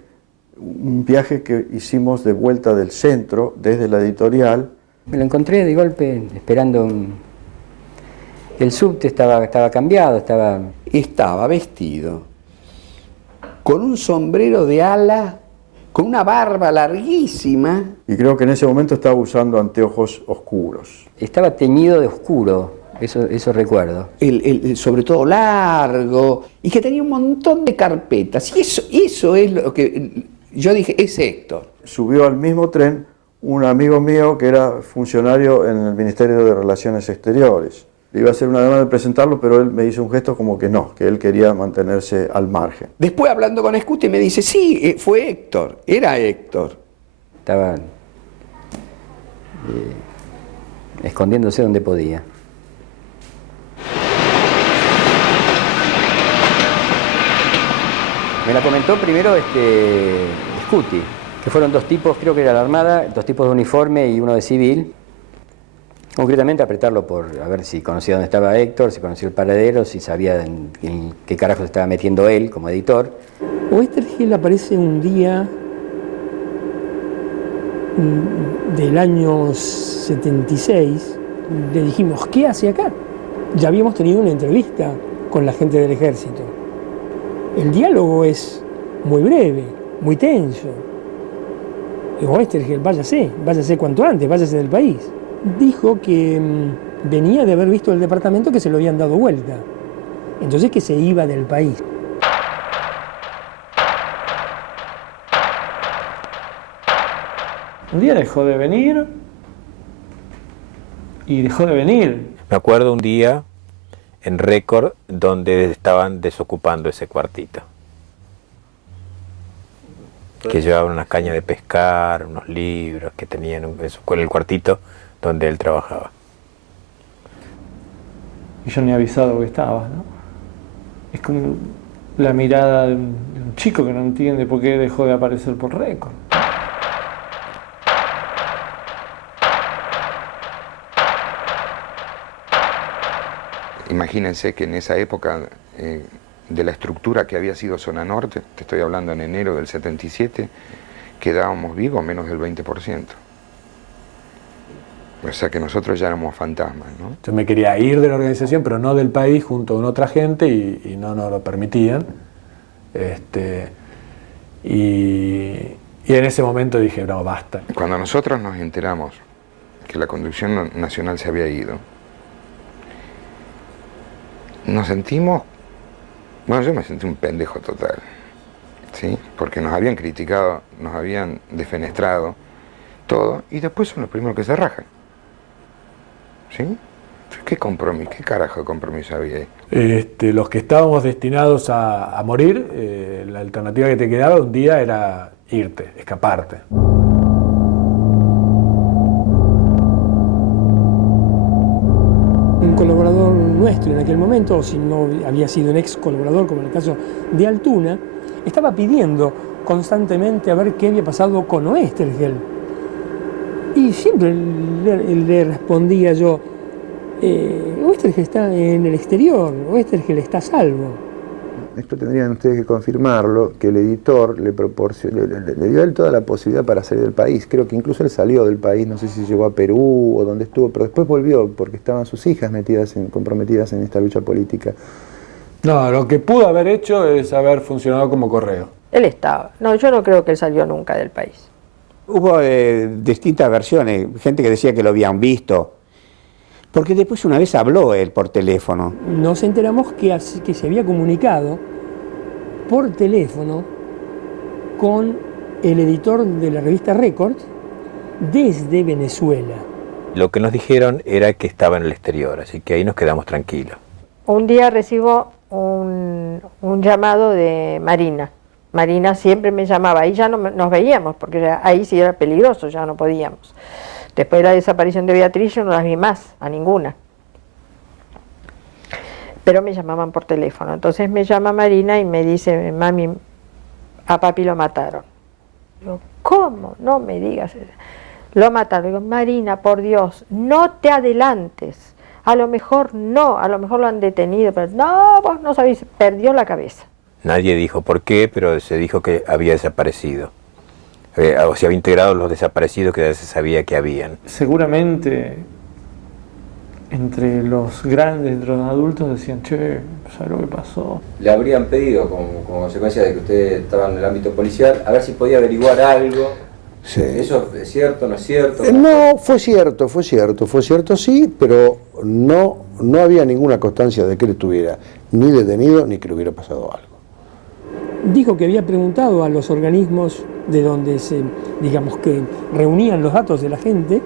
un viaje que hicimos de vuelta del centro, desde la editorial. Me lo encontré de golpe esperando el subte, estaba cambiado, Estaba vestido con un sombrero de ala, con una barba larguísima. Y creo que en ese momento estaba usando anteojos oscuros. Estaba teñido de oscuro, eso recuerdo. Sobre todo largo, y que tenía un montón de carpetas. Y eso es lo que yo dije, es Héctor. Subió al mismo tren un amigo mío que era funcionario en el Ministerio de Relaciones Exteriores. Le iba a hacer una demanda de presentarlo, pero él me hizo un gesto como que no, que él quería mantenerse al margen. Después, hablando con Scuti, me dice, sí, fue Héctor, era Héctor. Estaba escondiéndose donde podía. Me la comentó primero Scuti, que fueron dos tipos, creo que era la Armada, dos tipos de uniforme y uno de civil. Concretamente apretarlo por a ver si conocía dónde estaba Héctor, si conocía el paradero, si sabía en qué carajo se estaba metiendo él como editor. Oesterheld aparece un día del año 76, le dijimos, ¿qué hace acá? Ya habíamos tenido una entrevista con la gente del ejército. El diálogo es muy breve, muy tenso. Y Oesterheld, váyase cuanto antes, váyase del país. Dijo que venía de haber visto el departamento que se lo habían dado vuelta. Entonces que se iba del país. Un día dejó de venir y dejó de venir. Me acuerdo un día en Récord donde estaban desocupando ese cuartito. Que llevaban unas cañas de pescar, unos libros que tenían en el cuartito donde él trabajaba. Y yo ni avisado que estaba, ¿no? Es como la mirada de un chico que no entiende por qué dejó de aparecer por Récord. Imagínense que en esa época de la estructura que había sido Zona Norte, te estoy hablando en enero del 77, quedábamos vivos menos del 20%. O sea que nosotros ya éramos fantasmas, ¿no? Yo me quería ir de la organización, pero no del país, junto con otra gente, y no nos lo permitían. Y en ese momento dije, no, basta. Cuando nosotros nos enteramos que la conducción nacional se había ido, nos sentimos, bueno, yo me sentí un pendejo total, ¿sí? Porque nos habían criticado, nos habían defenestrado, todo, y después son los primeros que se rajan, ¿sí? ¿Qué compromiso, qué carajo de compromiso había ahí? Los que estábamos destinados a morir, la alternativa que te quedaba un día era irte, escaparte. Un colaborador nuestro en aquel momento, o si no había sido un ex colaborador, como en el caso de Altuna, estaba pidiendo constantemente a ver qué había pasado con Oesterheld. Y siempre le respondía yo, Oesterheld está en el exterior, Oesterheld está a salvo. Esto tendrían ustedes que confirmarlo, que el editor le dio a él toda la posibilidad para salir del país. Creo que incluso él salió del país, no sé si llegó a Perú o donde estuvo, pero después volvió porque estaban sus hijas comprometidas en esta lucha política. No, lo que pudo haber hecho es haber funcionado como correo. Él estaba. No, yo no creo que él salió nunca del país. Hubo distintas versiones, gente que decía que lo habían visto, porque después una vez habló él por teléfono. Nos enteramos que se había comunicado por teléfono con el editor de la revista Récord desde Venezuela. Lo que nos dijeron era que estaba en el exterior, así que ahí nos quedamos tranquilos. Un día recibo un llamado de Marina. Marina siempre me llamaba, ahí ya no nos veíamos, porque ahí sí era peligroso, ya no podíamos. Después de la desaparición de Beatriz yo no las vi más, a ninguna. Pero me llamaban por teléfono. Entonces me llama Marina y me dice, mami, a papi lo mataron. Digo, ¿cómo? No me digas eso. Lo mataron. Digo, Marina, por Dios, no te adelantes. A lo mejor no, a lo mejor lo han detenido, pero no, vos no sabés, perdió la cabeza. Nadie dijo por qué, pero se dijo que había desaparecido. O se había integrado los desaparecidos que ya se sabía que habían. Seguramente entre los grandes, entre los adultos decían, che, ¿sabes lo que pasó? Le habrían pedido, como consecuencia de que usted estaba en el ámbito policial, a ver si podía averiguar algo. Sí. ¿Eso es cierto, no es cierto? No, fue cierto sí, pero no había ninguna constancia de que él estuviera ni detenido ni que le hubiera pasado algo. Dijo que había preguntado a los organismos de donde digamos que reunían los datos de la gente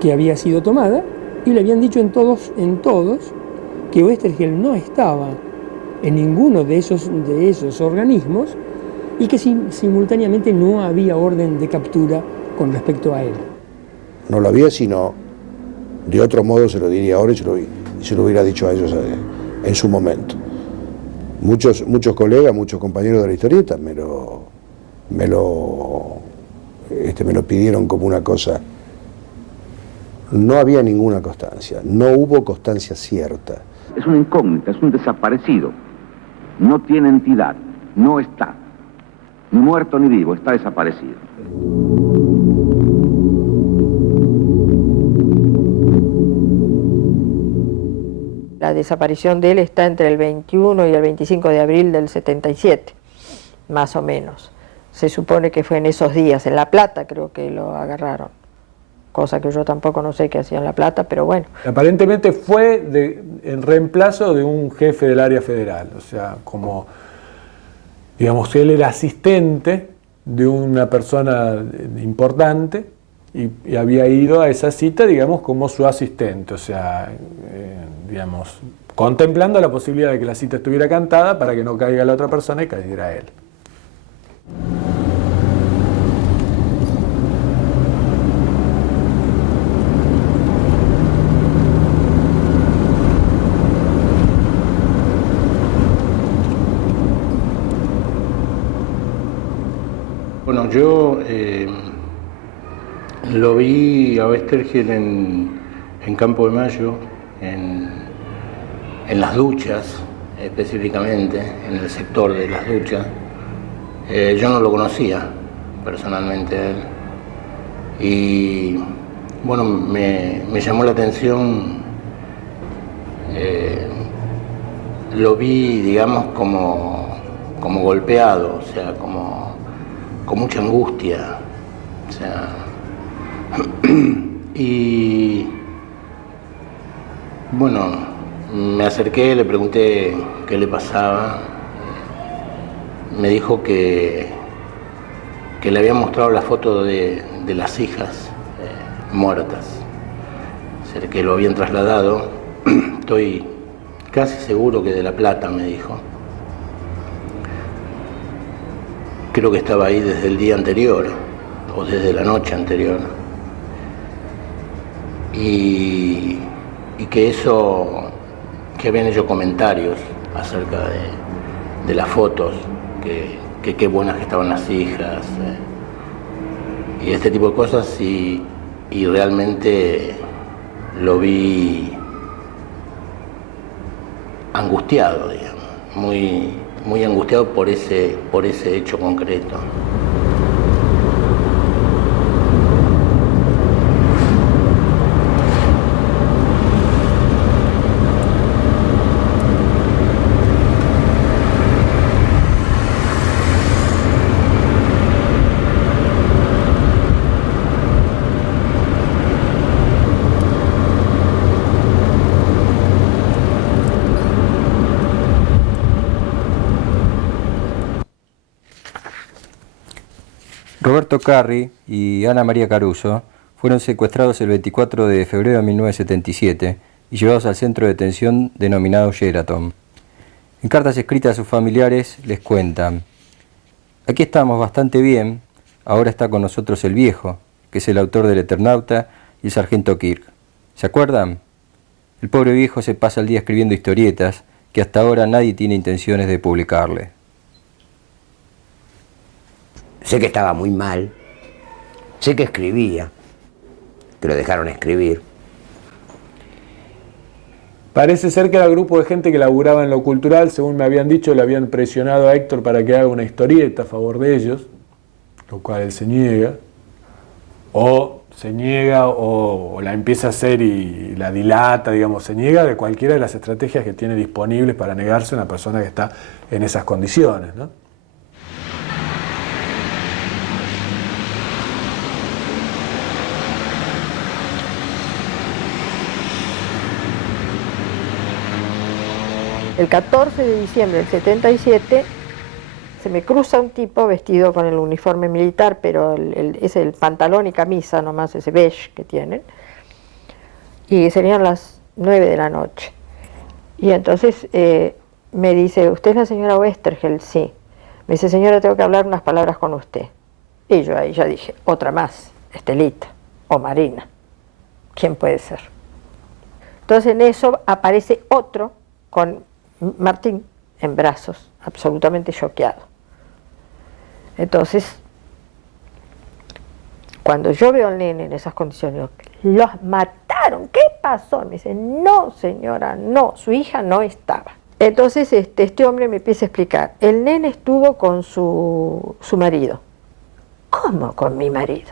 que había sido tomada, y le habían dicho en todos que Oesterheld no estaba en ninguno de esos organismos y que simultáneamente no había orden de captura con respecto a él. No lo había, sino de otro modo se lo diría ahora y se lo hubiera dicho a ellos en su momento. Muchos colegas, muchos compañeros de la historieta me lo pidieron como una cosa. No había ninguna constancia, no hubo constancia cierta. Es una incógnita, es un desaparecido. No tiene entidad, no está. Ni muerto ni vivo, está desaparecido. La desaparición de él está entre el 21 y el 25 de abril del 77, más o menos. Se supone que fue en esos días, en La Plata creo que lo agarraron. Cosa que yo tampoco no sé qué hacía en La Plata, pero bueno. Aparentemente fue en reemplazo de un jefe del área federal, o sea, como, digamos, él era asistente de una persona importante y había ido a esa cita, digamos, como su asistente, o sea, digamos, contemplando la posibilidad de que la cita estuviera cantada para que no caiga la otra persona y cayera él. Bueno, yo lo vi a Oesterheld en Campo de Mayo, en las duchas, específicamente, en el sector de las duchas. Yo no lo conocía personalmente a él. Y bueno, me llamó la atención, lo vi, digamos, como golpeado, o sea, con mucha angustia, o sea, y bueno, me acerqué, le pregunté qué le pasaba, me dijo que le había mostrado la foto de las hijas muertas, o sea, que lo habían trasladado, estoy casi seguro que de La Plata, me dijo. Creo que estaba ahí desde el día anterior, o desde la noche anterior. Y que habían hecho comentarios acerca de las fotos, que qué buenas que estaban las hijas, y este tipo de cosas, y realmente lo vi angustiado, digamos, muy angustiado por ese hecho concreto. Roberto Carri y Ana María Caruso fueron secuestrados el 24 de febrero de 1977 y llevados al centro de detención denominado Sheraton. En cartas escritas a sus familiares les cuentan: aquí estamos bastante bien, ahora está con nosotros el viejo, que es el autor del Eternauta, y el sargento Kirk. ¿Se acuerdan? El pobre viejo se pasa el día escribiendo historietas que hasta ahora nadie tiene intenciones de publicarle. Sé que estaba muy mal, sé que escribía, que lo dejaron escribir. Parece ser que era el grupo de gente que laburaba en lo cultural, según me habían dicho, le habían presionado a Héctor para que haga una historieta a favor de ellos, lo cual él se niega, o la empieza a hacer y la dilata, digamos, se niega de cualquiera de las estrategias que tiene disponibles para negarse a una persona que está en esas condiciones, ¿no? El 14 de diciembre del 77 se me cruza un tipo vestido con el uniforme militar, pero es el pantalón y camisa nomás, ese beige que tienen, Y serían las 9 de la noche. Y entonces me dice, ¿usted es la señora Westergel? Sí. Me dice, señora, tengo que hablar unas palabras con usted. Y yo ahí ya dije, otra más, Estelita o Marina. ¿Quién puede ser? Entonces en eso aparece otro con Martín en brazos, absolutamente choqueado. Entonces, cuando yo veo al nene en esas condiciones, los mataron, ¿qué pasó? Me dice, no señora, no, su hija no estaba. Entonces este hombre me empieza a explicar, el nene estuvo con su marido. ¿Cómo con mi marido?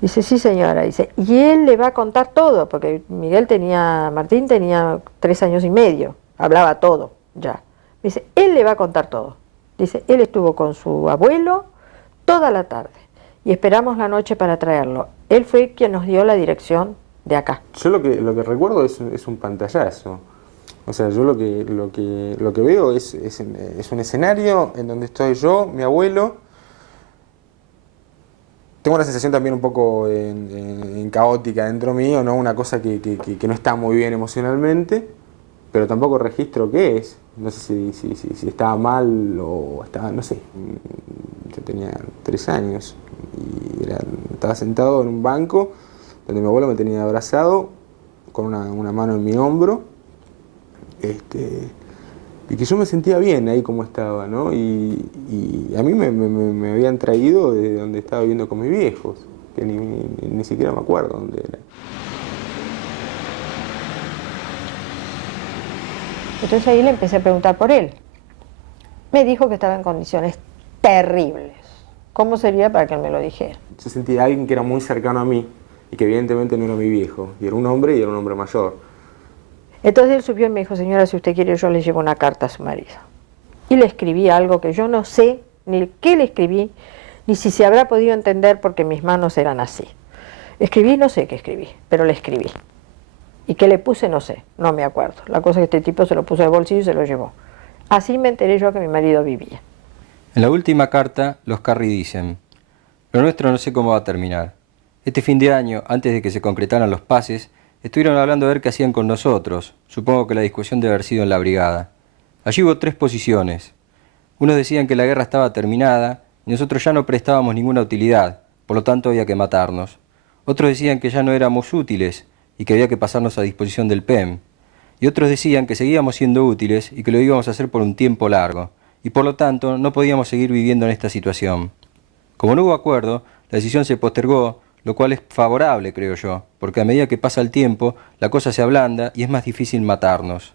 Dice, sí señora, dice, y él le va a contar todo, porque Martín tenía 3 años y medio, hablaba todo ya. Dice, él le va a contar todo. Dice, él estuvo con su abuelo toda la tarde y esperamos la noche para traerlo. Él fue quien nos dio la dirección de acá. Yo lo que recuerdo es un pantallazo. O sea, yo lo que veo es un escenario en donde estoy yo, mi abuelo. Tengo una sensación también un poco en caótica dentro mío, ¿no? Una cosa que no está muy bien emocionalmente, pero tampoco registro qué es. No sé si estaba mal o estaba, no sé. Yo tenía 3 años y estaba sentado en un banco donde mi abuelo me tenía abrazado con una mano en mi hombro. Y que yo me sentía bien ahí como estaba, ¿no? Y a mí me habían traído de donde estaba viviendo con mis viejos, que ni siquiera me acuerdo dónde era. Entonces ahí le empecé a preguntar por él. Me dijo que estaba en condiciones terribles. ¿Cómo sería para que él me lo dijera? Yo sentía a alguien que era muy cercano a mí y que evidentemente no era mi viejo. Y era un hombre y era un hombre mayor. Entonces él subió y me dijo, señora, si usted quiere yo le llevo una carta a su marido. Y le escribí algo que yo no sé ni qué le escribí, ni si se habrá podido entender porque mis manos eran así. Escribí, no sé qué escribí, pero le escribí. Y qué le puse, no sé, no me acuerdo. La cosa es que este tipo se lo puso de bolsillo y se lo llevó. Así me enteré yo que mi marido vivía. En la última carta, los Carri dicen, lo nuestro no sé cómo va a terminar. Este fin de año, antes de que se concretaran los pases, estuvieron hablando de ver qué hacían con nosotros. Supongo que la discusión debe haber sido en la brigada. Allí hubo 3 posiciones. Unos decían que la guerra estaba terminada y nosotros ya no prestábamos ninguna utilidad, por lo tanto había que matarnos. Otros decían que ya no éramos útiles y que había que pasarnos a disposición del PEM. Y otros decían que seguíamos siendo útiles y que lo íbamos a hacer por un tiempo largo, y por lo tanto no podíamos seguir viviendo en esta situación. Como no hubo acuerdo, la decisión se postergó, lo cual es favorable, creo yo, porque a medida que pasa el tiempo, la cosa se ablanda y es más difícil matarnos.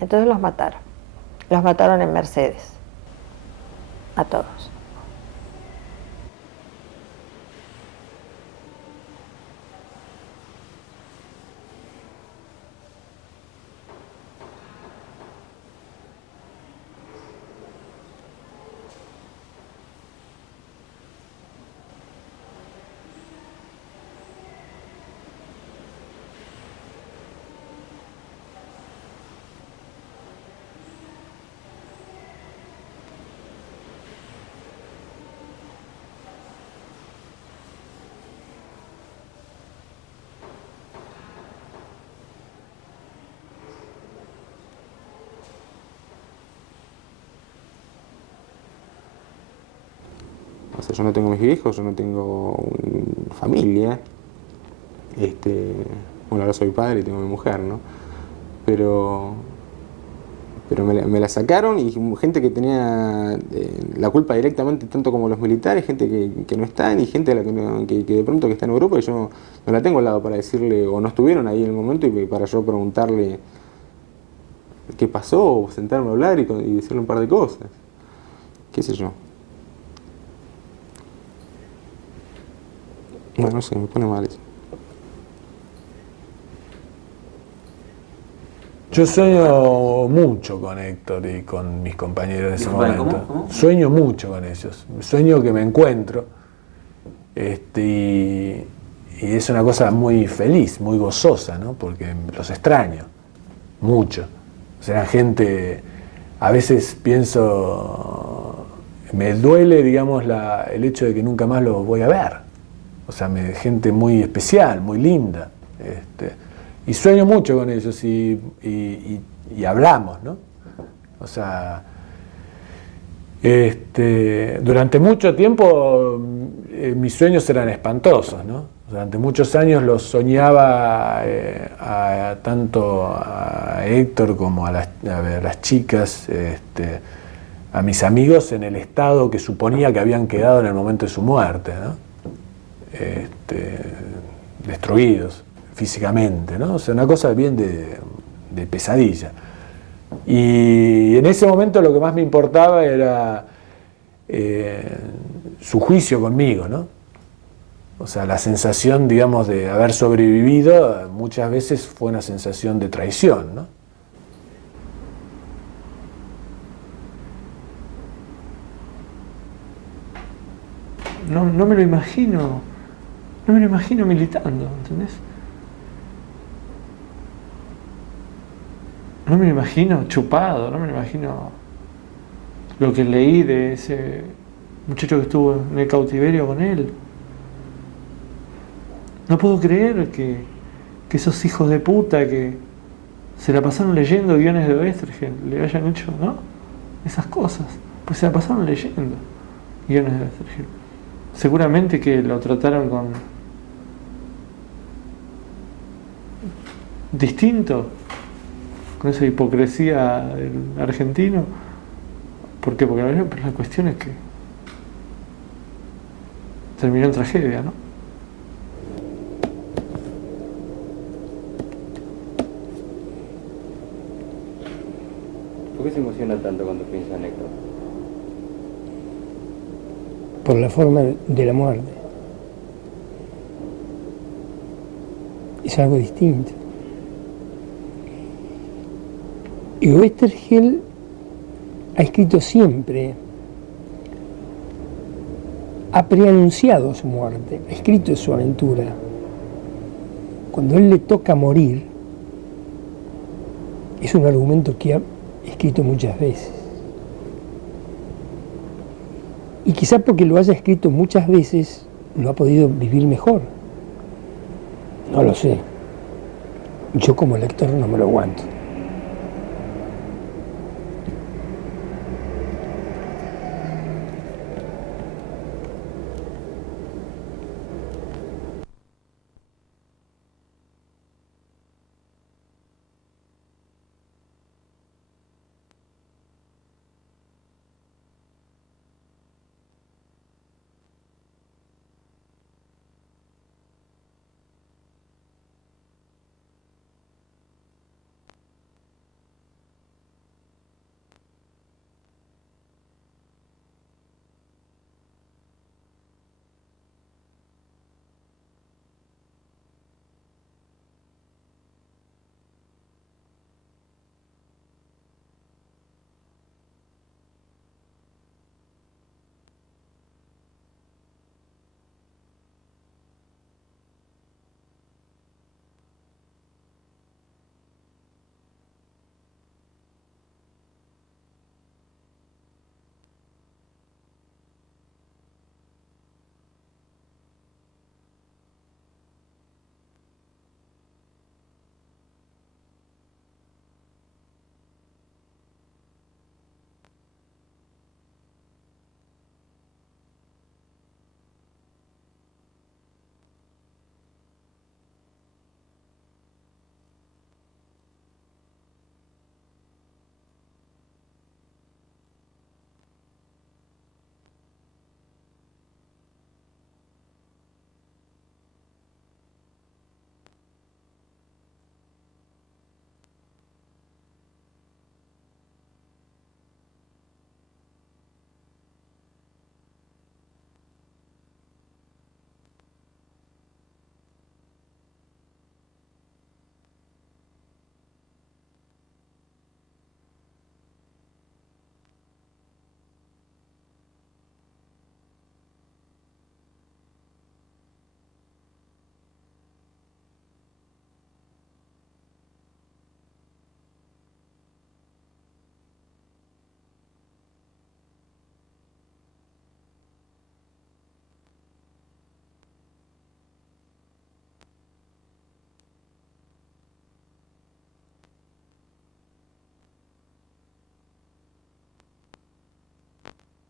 Entonces los mataron. Los mataron en Mercedes. A todos. O sea, yo no tengo mis hijos, yo no tengo familia. Bueno, ahora soy padre y tengo mi mujer, ¿no? Pero me la sacaron y gente que tenía la culpa directamente, tanto como los militares, gente que no están y gente que de pronto que está en Europa y yo no la tengo al lado para decirle, o no estuvieron ahí en el momento y para yo preguntarle qué pasó, o sentarme a hablar y decirle un par de cosas. ¿Qué sé yo? Bueno, no sé, me pone mal eso. Yo sueño mucho con Héctor y con mis compañeros de ese momento. ¿Cómo? Sueño mucho con ellos. Sueño que me encuentro. Y es una cosa muy feliz, muy gozosa, ¿no? Porque los extraño mucho. O sea, gente, a veces pienso, me duele, digamos, el hecho de que nunca más los voy a ver. O sea, gente muy especial, muy linda. Y sueño mucho con ellos y hablamos, ¿no? O sea, durante mucho tiempo mis sueños eran espantosos, ¿no? Durante muchos años los soñaba tanto a Héctor como a las chicas, a mis amigos en el estado que suponía que habían quedado en el momento de su muerte, ¿no? Destruidos físicamente, ¿no? O sea, una cosa bien de pesadilla. Y en ese momento lo que más me importaba era su juicio conmigo, ¿no? O sea, la sensación, digamos, de haber sobrevivido muchas veces fue una sensación de traición, ¿no? No me lo imagino, militando, ¿entendés? No me lo imagino chupado, no me lo imagino lo que leí de ese muchacho que estuvo en el cautiverio con él. No puedo creer que esos hijos de puta que se la pasaron leyendo guiones de Oesterheld le hayan hecho, ¿no? Esas cosas. Pues se la pasaron leyendo guiones de Oesterheld. Seguramente que lo trataron con distinto, con esa hipocresía del argentino. ¿Por qué? Porque la cuestión es que terminó en tragedia, ¿no? ¿Por qué se emociona tanto cuando piensa en Héctor? Por la forma de la muerte. Es algo distinto. Y Oesterheld ha escrito siempre, ha preanunciado su muerte, ha escrito su aventura. Cuando él le toca morir, es un argumento que ha escrito muchas veces. Y quizá porque lo haya escrito muchas veces, lo ha podido vivir mejor. No lo sé. Yo como lector no me lo aguanto.